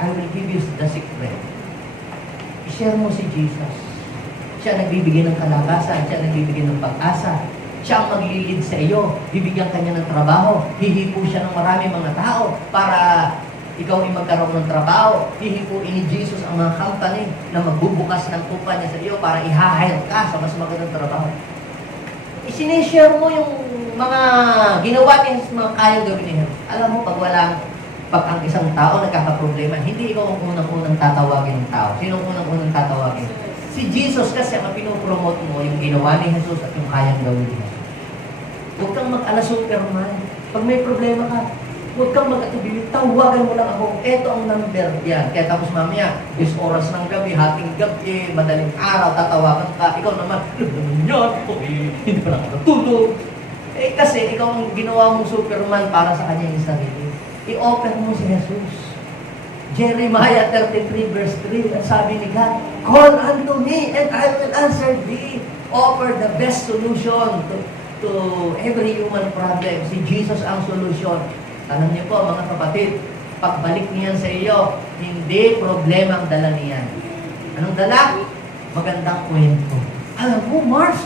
I will give you the secret. I-share mo si Jesus. Siya nagbibigay ng kalakasan, siya nagbibigay ng pag-asa. Siya ang maglilid sa iyo, bibigyan kanya ng trabaho, hihipo siya ng marami mga tao para ikaw ay magkaroon ng trabaho. Hihipuin ni Jesus ang mga company na magbubukas ng kumpanya sa iyo para i-hire ka sa mas magandang trabaho. Isinishare mo yung mga ginawa niya sa mga kayang gawin niya. Alam mo, pag ang isang tao nagkakaproblema, hindi ikaw ang unang-unang tatawagin ng tao. Sino ang unang-unang tatawagin? Si Jesus, kasi ang pinopromote mo yung ginawa ni Jesus at yung kayang gawin niya. Huwag kang mag-ala-superman. Pag may problema ka, huwag kang mag-atubili. Tawagan mo lang ako. Ito ang number. Yan. Kaya tapos mamaya, is oras ng gabi, hating gabi, madaling araw, tatawagan ka. Ikaw naman, hindi pa nakatulog. Kasi ikaw ang ginawa mong superman para sa kanya yung sarili. I-offer mo si Jesus. Jeremiah 33 verse 3, ang sabi ni God, call unto me and I will answer thee. Offer the best solution to every human problem. Si Jesus ang solution. Alam niyo po, mga kapatid, pagbalik niyan sa iyo, hindi problema ang dala niyan. Anong dala? Magandang kwento. Alam mo, Mars,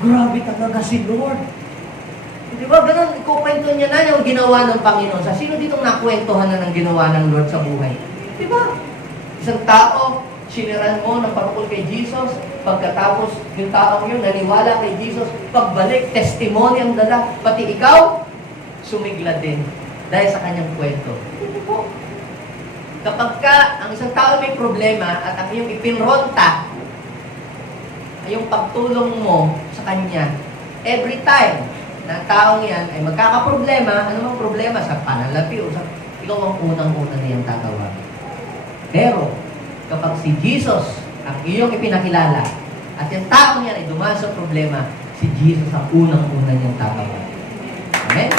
grabe talaga si Lord. Di ba, ganun, ikukwento niya na yung ginawa ng Panginoon. Sa sino ditong nakwentuhan na ng ginawa ng Lord sa buhay? Di ba? Isang tao, siniran mo ng parukol kay Jesus, pagkatapos yung taong yun, naniwala kay Jesus, pagbalik, testimony ang dala, pati ikaw, sumigla din dahil sa kanyang kwento. Hindi po. Kapag ang isang tao may problema at ang iyong ipinronta, ay yung pagtulong mo sa kanya, every time na taong yan ay magkakaproblema, ano mang problema sa panalapi o sa ikaw ang unang-una niyang tatawagin. Pero, kapag si Jesus ang iyong ipinakilala at yung taong yan ay dumaan sa problema, si Jesus ang unang-una niyang tatawagin. Amen?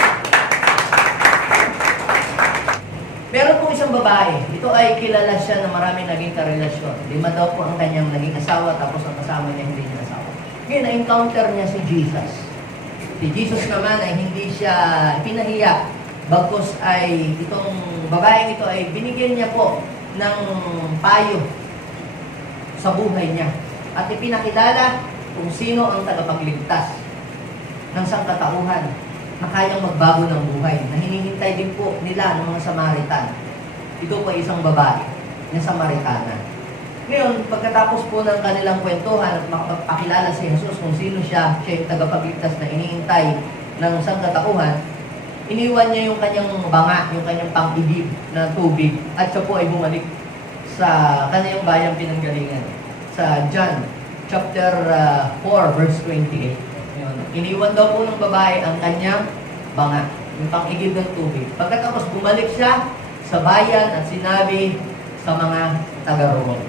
Meron pong isang babae. Ito ay kilala siya na maraming naging karelasyon. 5 daw po ang kanyang naging asawa, tapos ang kasama niya hindi niya asawa. Ngayon, na-encounter niya si Jesus. Si Jesus naman ay hindi siya pinahiya. Bagkus ay itong babaeng ito ay binigyan niya po ng payo sa buhay niya. At ipinakilala kung sino ang tagapagligtas ng sangkatauhan na kayang magbago ng buhay, na hinihintay din po nila ng mga Samaritan. Ito po isang babae na Samaritana. Ngayon, pagkatapos po ng kanilang kwentuhan at makapakilala si Jesus kung sino siya yung tagapagligtas na iniintay ng sangkatauhan, iniwan niya yung kanyang banga, yung kanyang pang-ibig na tubig, at siya po ay bumalik sa kanyang bayang pinanggalingan. Sa John chapter 4 verse 28. Yun. Iniwan daw po ng babae ang kanyang banga, yung pang-igib ng tubig. Pagkatapos bumalik siya sa bayan at sinabi sa mga taga-roon,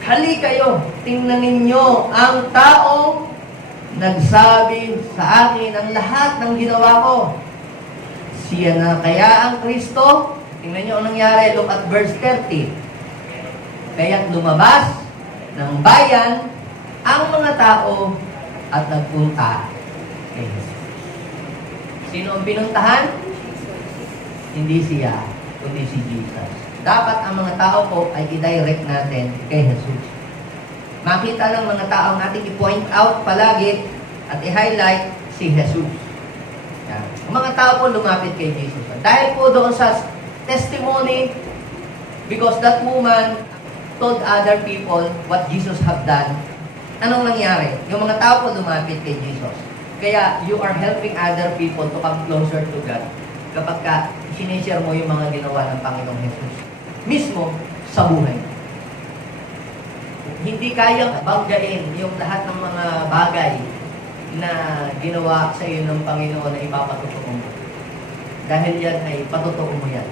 "Hali kayo, tingnan ninyo ang taong nagsabi sa akin ang lahat ng ginawa ko. Siya na kaya ang Kristo?" Tingnan nyo ang nangyari. Look at verse 30. "Kaya't lumabas ng bayan ang mga tao at nagpunta kay Jesus." Sino ang pinuntahan? Hindi siya, kundi si Jesus. Dapat ang mga tao po ay i-direct natin kay Jesus. Makita ng mga tao natin i-point out palagi at i-highlight si Jesus. Yan. Ang mga tao po lumapit kay Jesus. Dahil po doon sa testimony, because that woman told other people what Jesus have done, anong nangyari? Yung mga tao po lumapit kay Jesus. Kaya you are helping other people to come closer to God kapag ka sinishare mo yung mga ginawa ng Panginoong Jesus mismo sa buhay. Hindi kayang banggain yung lahat ng mga bagay na ginawa sa iyo ng Panginoon na ipapatotoo mo. Dahil yan ay patotoo mo yan.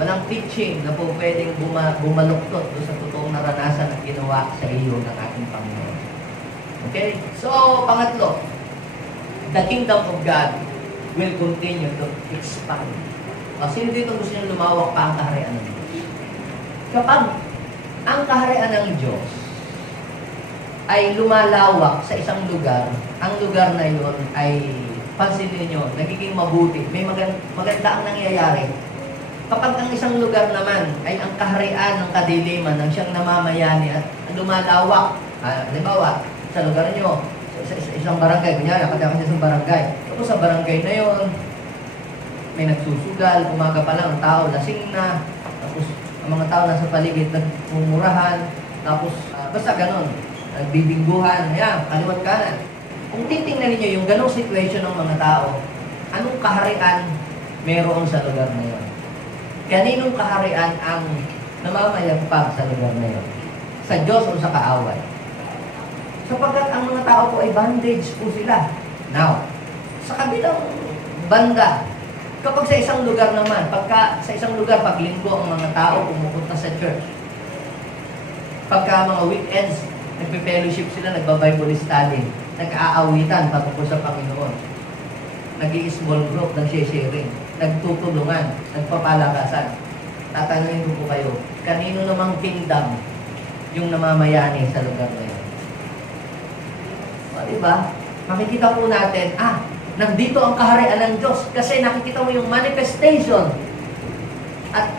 Walang teaching na po pwedeng bumaluktot doon sa totoong naranasan at ginawa sa iyo ng ating Panginoon. Okay? So, pangatlo, the kingdom of God will continue to expand. Sino dito gusto nyo lumawak pa ang kaharian ng Diyos? Kapag ang kaharian ng Diyos ay lumalawak sa isang lugar, ang lugar na yun ay, pansinin nyo, nagiging mabuti. May maganda ang nangyayari. Kapag ang isang lugar naman ay ang kaharian ng kadiliman, ng siyang namamayani at lumalawak, halimbawa, sa lugar nyo, sa isang barangay, kunyari, nakataka sa isang barangay. Tapos sa barangay na yun, may nagsusugal, umaga pa lang, ang tao lasing na, tapos ang mga tao nasa paligid nagmumurahan, tapos basta ganon, nagbibingguhan, ayan, kaliwat kanan. Kung titingnan niyo yung ganong situation ng mga tao, anong kaharian meron sa lugar na yun? Kaninong kaharian ang namamayagpag sa lugar na yun? Sa Diyos o sa kaaway? Sapagkat ang mga tao po ay bandage po sila. Now, sa kabilang banda, kapag sa isang lugar naman, sa isang lugar, pag linggo ang mga tao pumupunta sa church, pagka mga weekends, nagpe-fellowship sila, nagba-Bible study, nag-aawitan patungkol sa Panginoon, nag-i-small group, nag-sharing, nagtutulungan, nagpapalakasan. Tatanungin ko po kayo, kanino namang kingdom yung namamayani sa lugar na yun? Diba? Makikita po natin, nandito ang kaharian ng Diyos kasi nakikita mo yung manifestation. At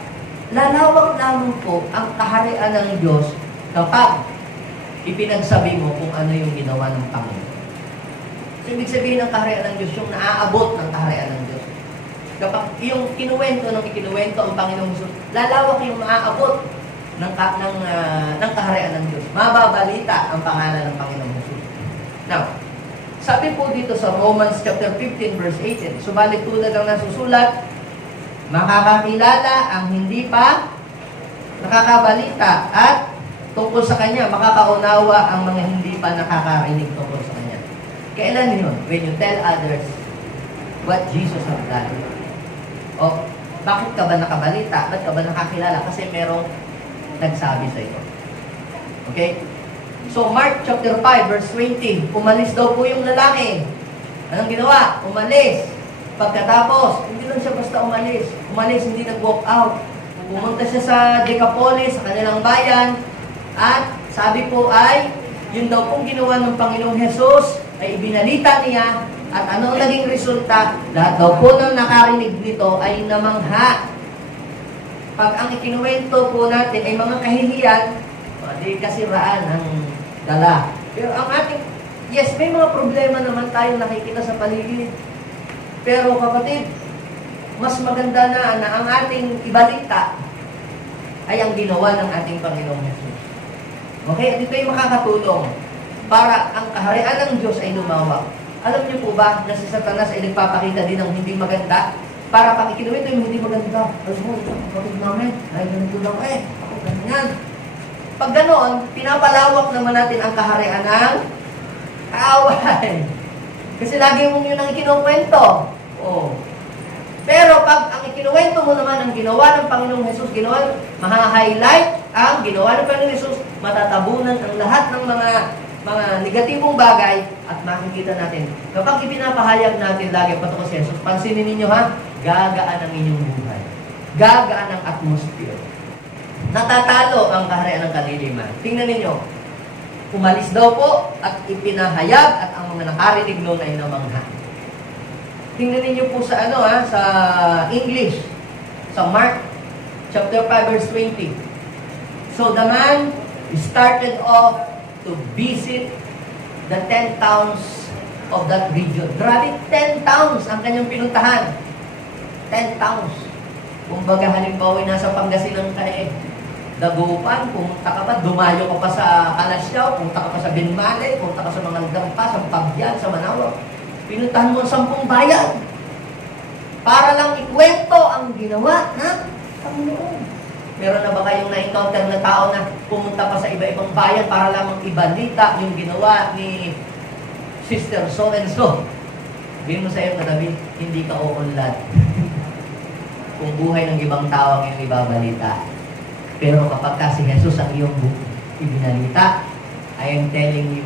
lalawak lamang po ang kaharian ng Diyos kapag ipinagsabi mo kung ano yung ginawa ng Panginoon. So, ibig sabihin ng kaharian ng Diyos, yung naaabot ng kaharian ng Diyos. Kapag yung kinuwento ang Panginoong Jesus, lalawak yung maaabot ng kaharian ng Diyos. Mababalita ang pangalan ng Panginoong Jesus. Now, sabi po dito sa Romans chapter 15 verse 18, subalit tulad ang nasusulat, makakakilala ang hindi pa nakakabalita at tungkol sa Kanya, makakaunawa ang mga hindi pa nakakarinig tungkol sa Kanya. Kailan yun? When you tell others what Jesus has done. O, bakit ka ba nakabalita? Bakit ka ba nakakilala? Kasi merong nagsabi sa iyo. Okay? So, Mark chapter 5, verse 20, umalis daw po yung lalaki. Anong ginawa? Umalis. Pagkatapos, hindi lang siya basta umalis. Umalis, hindi nag-walk out. Pumunta siya sa Decapolis, sa kanilang bayan, at sabi po ay, yun daw pong ginawa ng Panginoong Jesus, ay ibinalita niya, at anong naging resulta? Lahat daw po ng nakarinig nito ay namangha. Pag ang ikinuwento po natin ay mga kahihiyan, di kasiraan ang dala. Pero ang ating, yes, may mga problema naman tayong nakikita sa paligid. Pero kapatid, mas maganda na ang ating ibalita ay ang ginawa ng ating Panginoong Jesus. Okay? At ito ay makakatulong para ang kaharian ng Diyos ay lumawak. Alam niyo po ba na si Satanas ay nagpapakita din ng hindi maganda? Para pag ikinuwento yung hindi maganda. Alam mo, ito, kapatid namin, ay ganito lang ako ganyan. Pag ganoon, pinapalawak naman natin ang kaharian ng kaaway. Kasi lagi mong yun ang ikinukwento. Oh. Pero pag ang ikinuwento mo naman ang ginawa ng Panginoong Jesus, maha-highlight ang ginawa ng Panginoong Jesus, matatabunan ang lahat ng mga negatibong bagay at makikita natin. Kapag ipinapahayag natin lagi patungkol si Jesus, pansinin ninyo ha, gagaan ang inyong buhay. Gagaan ang atmosphere. Natatalo ang kaharian ng kadiliman. Tingnan ninyo, umalis daw po at ipinahayag at ang mga nakarinig noon ay namangha. Tingnan ninyo po sa sa English, sa Mark chapter 5 verse 20. So the man started off to visit the 10 towns of that region. Grabe, 10 towns ang kanyang pinuntahan. 10 towns. Kumbaga halimbawa nasa Pangasinan ka Dagupan, pumunta ka pa, dumayo ka pa sa Kalasyaw, pumunta ka pa sa Binmalay, pumunta ka sa mga Dampa, sa Pagyan, sa Manawag. Pinuntahan mo ang 10 bayan para lang ikwento ang ginawa ng Panginoon. Meron na ba kayong na-encounter na tao na pumunta pa sa iba-ibang bayan para lamang ibalita yung ginawa ni Sister so-and-so? Sabihin mo sa iyo katabi, hindi ka uunlad. Kung buhay ng ibang tao ang iyong ibabalita. Pero kapag kasi Jesus ang iyong ibinalita, I am telling you,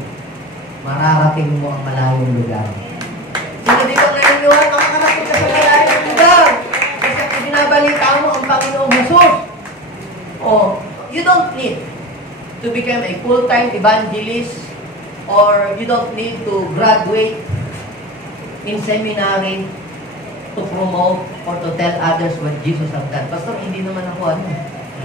mararating mo ang malayong lugar. Sino dito naniniwala makakarating ka sa malayong lugar? Kasi ang ibinabalita mo ang Panginoong Jesus. Oh, you don't need to become a full-time evangelist or you don't need to graduate in seminary to promote or to tell others what Jesus has done. Pastor, hindi naman ako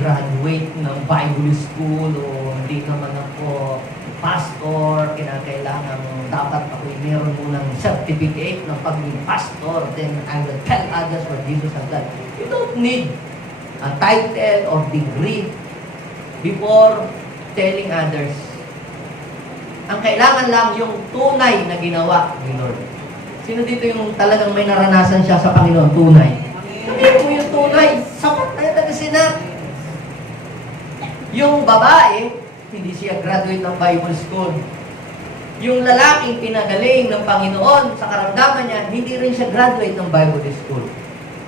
graduate ng Bible school o hindi naman ako pastor, kinakailangan dapat ako meron munang certificate ng pagiging pastor, then I will tell others what Jesus has done. You don't need a title or degree before telling others. Ang kailangan lang yung tunay na ginawa ni Lord. Sino dito yung talagang may naranasan siya sa Panginoon, tunay? Sabihin mo yung tunay, sapat na yung tagasinap. Yung babae, hindi siya graduate ng Bible school. Yung lalaking pinagaling ng Panginoon sa karamdaman niya, hindi rin siya graduate ng Bible school.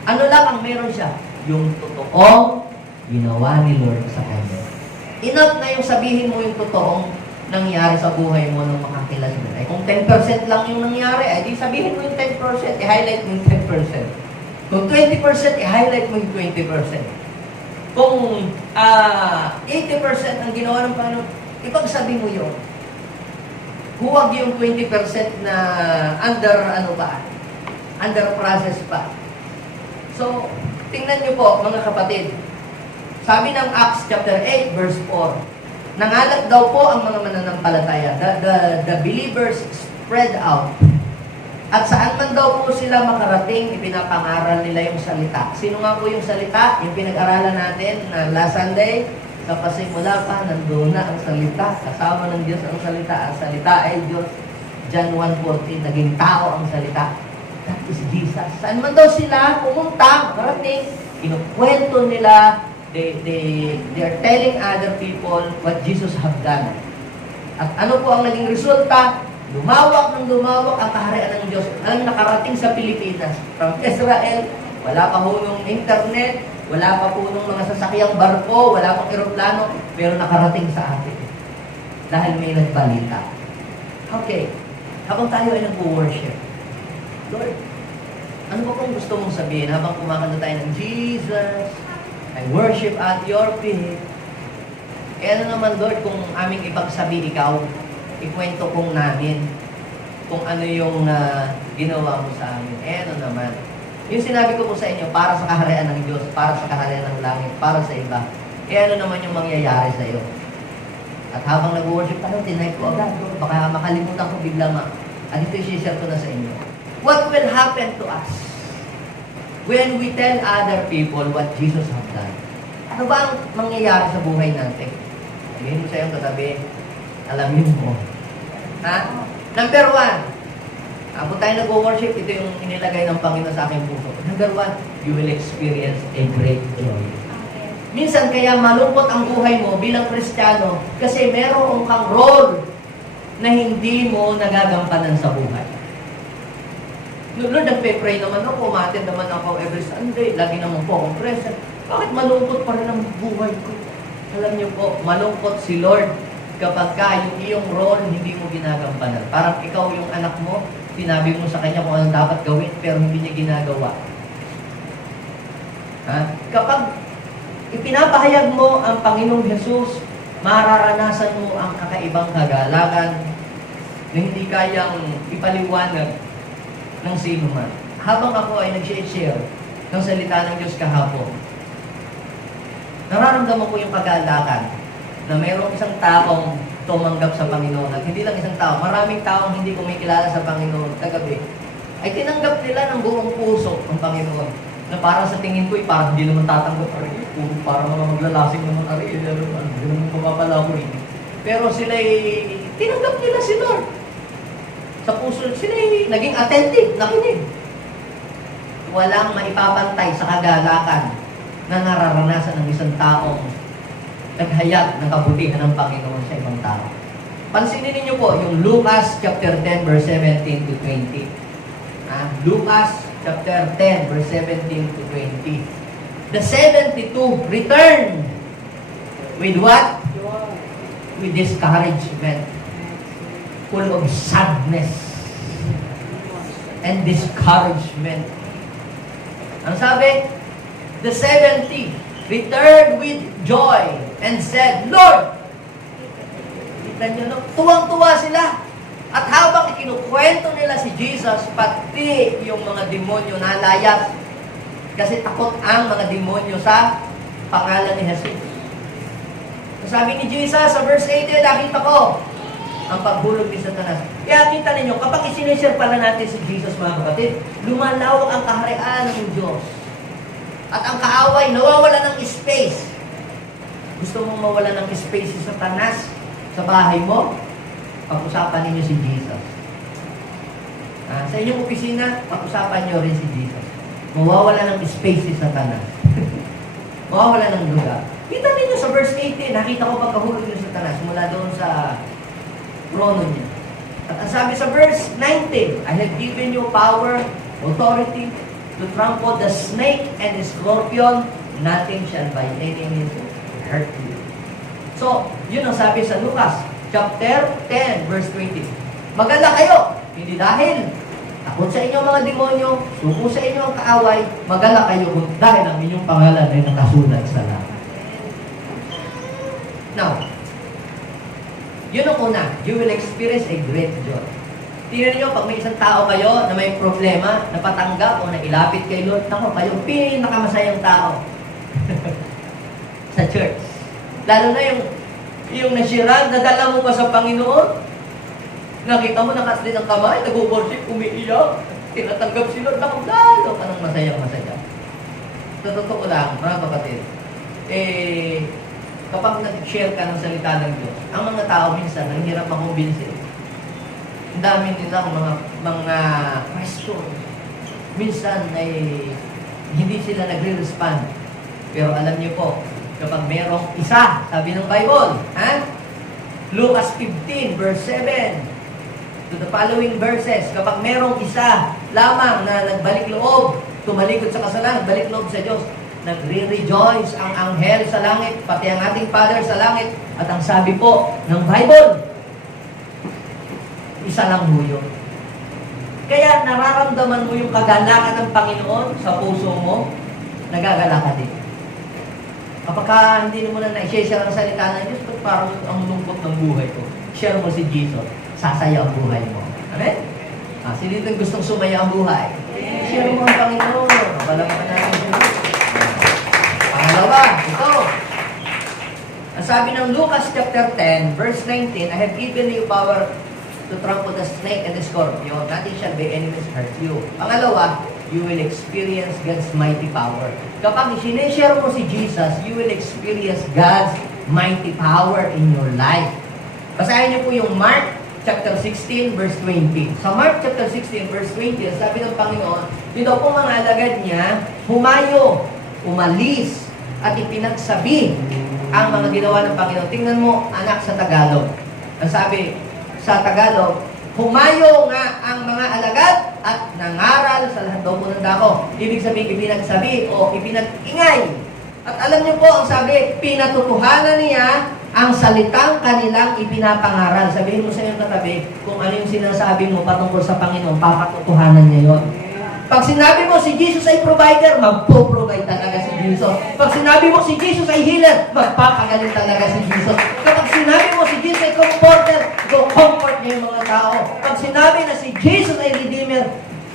Ano lang ang meron siya? Yung totoong ginawa ni Lord sa kanya. Enough na yung sabihin mo yung totoong nangyari sa buhay mo nung makakilala mo. Ay kung 10% lang yung nangyari, ay di sabihin mo yung 10%, i-highlight mo yung 10%. Kung 20%, i-highlight mo yung 20%. Kung 80% ang ginawa ng Panginoon, ipagsabi mo yun. Huwag yung 20% na under process pa. So, tingnan niyo po, mga kapatid. Sabi ng Acts chapter 8, verse 4, nangalat daw po ang mga mananampalataya. The believers spread out. At saan man daw po sila makarating, ipinapangaral nila yung salita. Sino nga po yung salita? Yung pinag-aralan natin na last Sunday, sa pasimula pa, nandoon na ang salita. Kasama ng Diyos ang salita. Ang salita ay Diyos. John 1:14, naging tao ang salita. That is Jesus. Saan man daw sila pumunta, makarating, kinukwento nila, they are telling other people what Jesus have done. At ano po ang naging resulta? Lumawak ng lumawak ang kaharian ng Diyos. Ang nakarating sa Pilipinas. From Israel, wala pa po nung internet, wala pa po nung mga sasakyang barko, wala pang eroplano, pero nakarating sa atin. Dahil may nagbalita. Okay. Habang tayo ay nag-worship, Lord, ano ba kung gusto mong sabihin habang kumakanta tayo ng Jesus, I worship at your feet. Eh ano naman, Lord, kung aming ipagsabi ikaw, ikwento kong namin kung ano yung ginawa mo sa amin. Eh ano naman. Yung sinabi ko po sa inyo, para sa kaharian ng Diyos, para sa kaharian ng langit, para sa iba. Eh ano naman yung mangyayari sa iyo. At habang nag-worship tayo, tinay ko agad. Baka makalimutan ko bigla At ito i-share ko na sa inyo. What will happen to us when we tell other people what Jesus has done? Ano ba ang mangyayari sa buhay natin? Sabihin mo sa iyong katabi, alamin mo. Ha? Number 1, Kung tayo nag-worship, ito yung inilagay ng Panginoon sa aking puso. Number one, you will experience a great joy. Minsan kaya malungkot ang buhay mo bilang Kristiyano kasi meron kang role na hindi mo nagagampanan sa buhay. Lord, nagpe-pray naman ako, umattend naman ako every Sunday, lagi naman po akong present. Bakit malungkot pa rin ang buhay ko? Alam niyo po, malungkot si Lord kapag yung iyong role hindi mo ginagampanan. Parang ikaw yung anak mo, sinabi mo sa kanya kung anong dapat gawin, pero hindi niya ginagawa. Kapag ipinapahayag mo ang Panginoong Jesus, mararanasan mo ang kakaibang kagalakan na hindi kayang ipaliwanag ng sino man. Habang ako ay nag-share ng salita ng Diyos kahapon, nararamdaman ko yung kagalakan na mayroong isang taong tumanggap sa Panginoon. At hindi lang isang tao, maraming taong hindi kumikilala sa Panginoon kagabi, ay tinanggap nila ng buong puso ang Panginoon. Na para sa tingin ko, parang hindi naman tatanggap para mga maglalasing naman hindi naman papapala ko rin. Pero sila tinanggap nila si Lord. Sa puso, sila naging attentive, nakinig. Walang maipapantay sa kagalakan na nararanasan ng isang taong naghayag ng kabutihan ng Panginoon sa ibang tao. Pansinin niyo po yung Lucas chapter 10 verse 17 to 20. Lucas chapter 10 verse 17 to 20. The 72 returned with what? With discouragement, full of sadness and discouragement. Ang sabi, the 70 returned with joy and said, Lord! Tignan nyo, no? Tuwang-tuwa sila. At habang ikinukwento nila si Jesus, pati yung mga demonyo nalayas. Kasi takot ang mga demonyo sa pangalan ni Jesus. Sabi ni Jesus sa verse 8, nakita ko ang paghulog ni Satanas. Kaya kita ninyo, kapag isinishare pala natin si Jesus, mga kapatid, lumalawak ang kaharian ng Diyos. At ang kaaway, nawawala ng space. Gusto mong mawala ng space si Satanas sa bahay mo? Pag-usapan ninyo si Jesus. Sa inyong opisina, pag-usapan nyo rin si Jesus. Mawawala ng space si Satanas. Mawawala ng lugar. Kita ninyo sa verse 18, nakita ko pagkahulog ni Satanas mula doon sa trono niya. At ang sabi sa verse 19, I have given you power, authority, to trample the snake and the scorpion, nothing shall by any means hurt you. So, yun ang sabi sa Lucas, chapter 10, verse 20. Maganda kayo, hindi dahil takot sa inyo mga demonyo, suko sa inyo ang kaaway, maganda kayo dahil ang inyong pangalan ay nakasulat sa langit. Now, yun ang una, you will experience a great joy. Tingnan niyo, pag may isang tao kayo na may problema, napatanggap o nailapit kay Lord, naku, kayo pinakamasayang tao sa church. Lalo na yung nasirag, nadala mo pa sa Panginoon, nakita mo nakasli ng kamay, nag-worship, umiiyak, tinatanggap si Lord, naku, lalo ka ng masayang-masaya. Sa totoo lang, mga kapatid, kapag nag-share ka ng salita ng Diyos, ang mga tao minsan, ang hirap makumbinsin. Ang dami nilang mga question. Minsan ay hindi sila nagre-respond. Pero alam niyo po, kapag merong isa, sabi ng Bible, Lucas 15, verse 7, to the following verses, kapag merong isa lamang na nagbalik loob, tumalikod sa kasalanan, balik loob sa Diyos, nagre-rejoice ang anghel sa langit, pati ang ating Father sa langit, at ang sabi po ng Bible, isa lang mo yun. Kaya nararamdaman mo yung kagalakan ng Panginoon sa puso mo, nagagala ka din. Kapag hindi mo na na-share ang salita ng Diyos, parang ang lungkot ng buhay ko. Share mo si Jesus, sasaya ang buhay mo. Amen? Sino yung gustong sumaya ang buhay? Share mo ang Panginoon. Kapalaman natin siya. Pangalawa, ito. Ang sabi ng Lucas chapter 10, verse 19, I have given you power to trample the snake and the scorpion, nothing shall by any means hurt you. Pangalawa, you will experience God's mighty power. Kapag sineshare mo si Jesus, you will experience God's mighty power in your life. Basahin niyo po yung Mark chapter 16, verse 20. Sa Mark chapter 16, verse 20, sabi ng Panginoon, dito po mga alagad niya, humayo, umalis, at ipinagsabi ang mga ginawa ng Panginoon. Tingnan mo, anak, sa Tagalog. Ang sabi sa Tagalog, humayo nga ang mga alagad at nangaral sa lahat daw po ng dako. Ibig sabihin, ipinagsabi o ipinag-ingay. At alam niyo po, ang sabi, pinatutuhanan niya ang salitang kanilang ipinapangaral. Sabihin mo sa iyong katabi, kung ano yung sinasabi mo patungkol sa Panginoon, papatutuhanan niya yon. Pag sinabi mo si Jesus ay provider, magpo-provide talaga si Jesus. Pag sinabi mo si Jesus ay healer, magpapagaling talaga si Jesus. Kapag sinabi mo si Jesus ay comforter, go-comfort niya yung mga tao. Pag sinabi na si Jesus ay redeemer,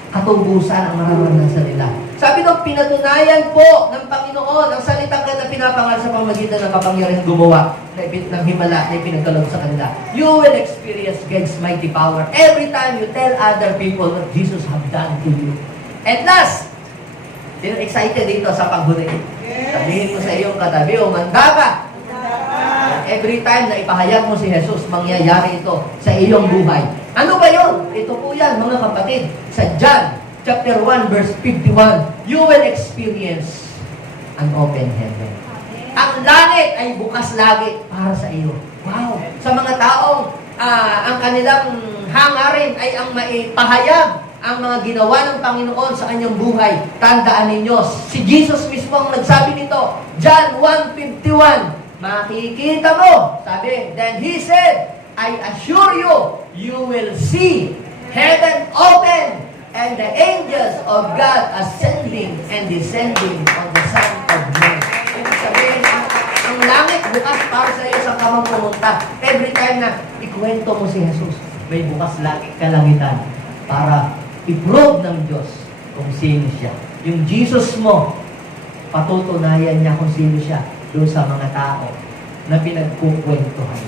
katubusan ang mararanasan nila. Sabi doon, pinatunayan po ng Panginoon ang salitang na pinapangal sa pamagitan ng kapangyarihan gumawa ng himala na ipinagkaloob sa kanila. You will experience God's mighty power every time you tell other people what Jesus have done to you. At last, sino excited dito sa paghuli? Sabihin mo sa iyong katabi, umanda ka. Every time na ipahayag mo si Jesus, mangyayari ito sa iyong buhay. Ano ba yun? Ito po yan, mga kapatid. Sa John, chapter 1, verse 51, you will experience an open heaven. Ang langit ay bukas lagi para sa iyo. Wow! Sa mga taong ang kanilang hangarin ay ang maipahayag ang mga ginawa ng Panginoon sa kanyang buhay. Tandaan ninyo, si Jesus mismo ang nagsabi nito. John 1:51, makikita mo, sabi, then He said, I assure you, you will see heaven open and the angels of God ascending and descending on the Son of Man. Ibig sabihin, ang langit bukas para sa iyo sa kamang pumunta. Every time na ikwento mo si Jesus, may bukas lagi kalangitan para i-prove ng Diyos kung sino siya. Yung Jesus mo, patutunayan niya kung sino siya doon sa mga tao na pinagkukwentuhan.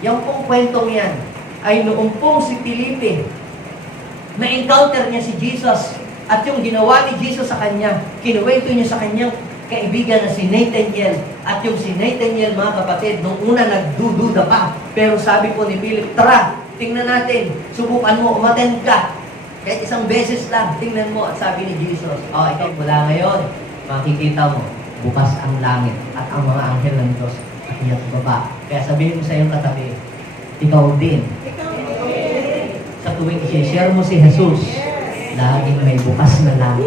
Yung pong kwentong yan ay noong pong si Felipe, na-encounter niya si Jesus at yung ginawa ni Jesus sa kanya, kinuwento niya sa kanyang kaibigan na si Nathaniel. At yung si Nathaniel, mga kapatid, nung una nagdududa pa. Pero sabi po ni Philip, tara, tingnan natin, subukan mo, umattend ka. Kahit isang beses lang, tingnan mo. At sabi ni Jesus, ikaw mula ngayon, makikita mo, bukas ang langit at ang mga anghel ng Diyos at baba. Kaya sabihin mo sa iyong katabi, ikaw din. Sa tuwing i-share mo si Jesus, laging may bukas na langit.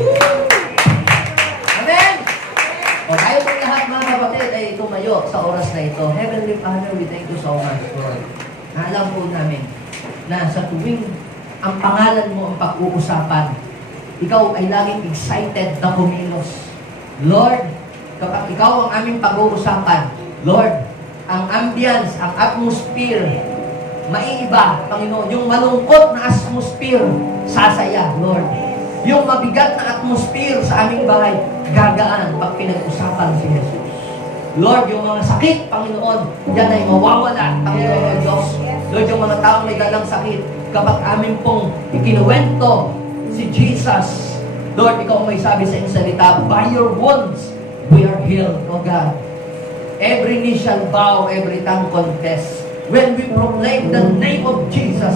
Amen! O tayo pong lahat mga kapatid ay tumayo sa oras na ito. Heavenly Father, we thank you so much, Lord. Alam po namin na sa tuwing ang pangalan mo ang pag-uusapan, ikaw ay laging excited na kumilos. Lord, kapag ikaw ang aming pag-uusapan, Lord, ang ambience, ang atmosphere, maiiba, Panginoon. Yung malungkot na atmosphere, sasaya, Lord. Yung mabigat na atmosphere sa aming bahay, gagaan pag pinag-usapan si Jesus. Lord, yung mga sakit, Panginoon, yan ay mawawala, Panginoon o Diyos. Lord, yung mga taong may dalang sakit, kapag amin pong ikinuwento si Jesus, Lord, ikaw may sabi sa iyong salita, by your wounds, we are healed, O God. Every knee shall bow, every tongue confess. When we proclaim the name of Jesus,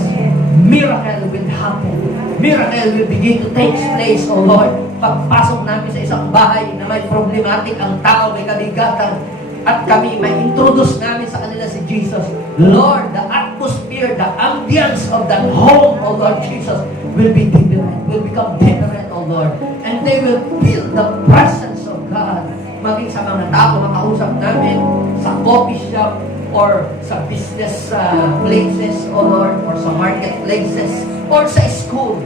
miracle will happen. Miracle will begin to take place, O Lord. Pagpasok namin sa isang bahay na may problematic ang tao, may kabigatan, at kami may introduce namin sa kanila si Jesus. Lord, the atmosphere, the ambience of that home, O Lord Jesus, will be different, will become different, O Lord. And they will feel the presence of God. Maging sa mga tao, makausap namin sa coffee shop or sa business places, O Lord, or sa marketplaces, or sa school.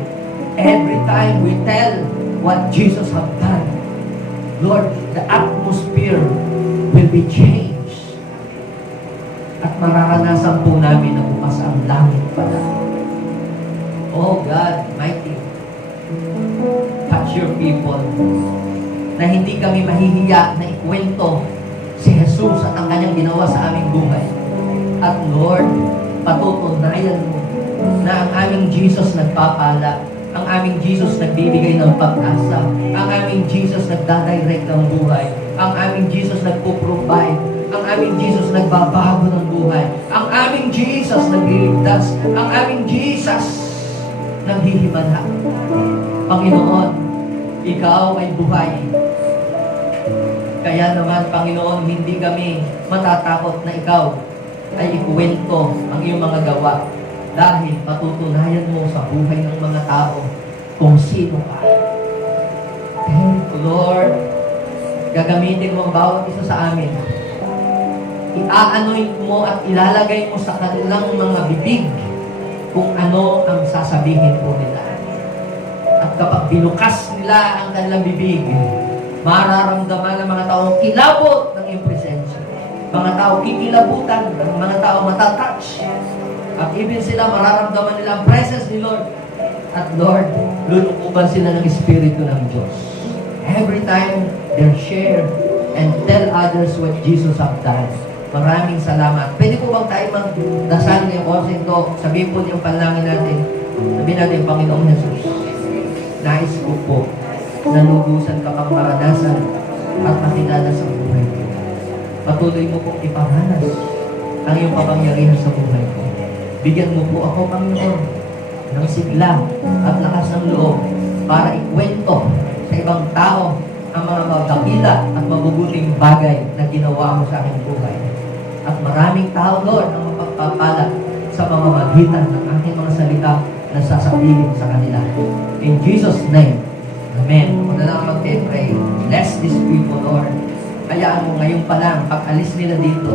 Every time we tell what Jesus have done, Lord, the atmosphere will be changed. At mararanasan po namin na bukas ang langit pala. Oh God, mighty, touch your people, na hindi kami mahihiya na ikwento si Jesus at ang kanyang ginawa sa aming buhay. At Lord, patutunayan mo na ang aming Jesus nagpapala, ang aming Jesus nagbibigay ng pag-asa, ang aming Jesus nagdadirect ng buhay, ang aming Jesus nagpo-provide, Ang aming Jesus nagbabago ng buhay. Ang aming Jesus nagliligtas. Ang aming Jesus naghihimala. Panginoon, ikaw ay buhay. Kaya naman, Panginoon, hindi kami matatakot na ikaw ay ikuwento ang iyong mga gawa dahil patutunayan mo sa buhay ng mga tao kung sino ka. Thank you, Lord. Gagamitin mo ang bawat isa sa amin. I-anoint mo at ilalagay mo sa kanilang mga bibig kung ano ang sasabihin po nila. At kapag binukas nila ang kanilang bibig, mararamdaman ng mga tao kilabot ng iyong presensya. Mga tao kikilabutan, mga tao matatouch. At even sila mararamdaman nila ang presence ni Lord. At Lord, lulukuban sila ng Espiritu ng Diyos. Every time they share and tell others what Jesus have done. Maraming salamat. Pwede po bang tayo magdasal ngayong oras ito? Sabihin po niyong panalangin natin. Sabihin natin, Panginoong Jesus, nais ko po na lubusan ka pang maranasan at makilala sa buhay ko. Patuloy mo pong iparanas ang iyong kapangyarihan sa buhay ko. Bigyan mo po ako, Panginoon, ng sigla at lakas ng loob para ikwento sa ibang tao ang mga magdakila at mabubuting bagay na ginawa mo sa aking buhay. At maraming tao, Lord, ang mapagpapala sa mamamagitan ng aking mga salita na sasabihin sa kanila. In Jesus' name, Amen. Kung na lang mag-pray, bless these people, Lord. Hayaan mo ngayon pa lang, pag-alis nila dito,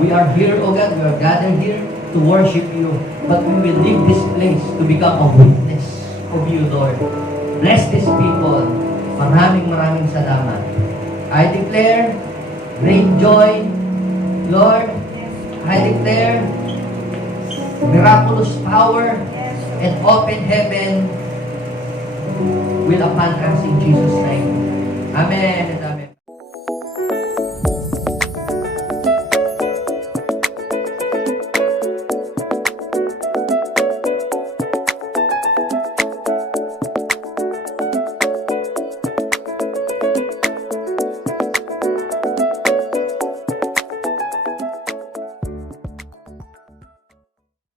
we are here, O God, we are gathered here to worship you, but we will leave this place to become a witness of you, Lord. Bless these people. Maraming salamat. I declare great joy, Lord. I declare miraculous power and open heaven will upon us in Jesus' name. Amen.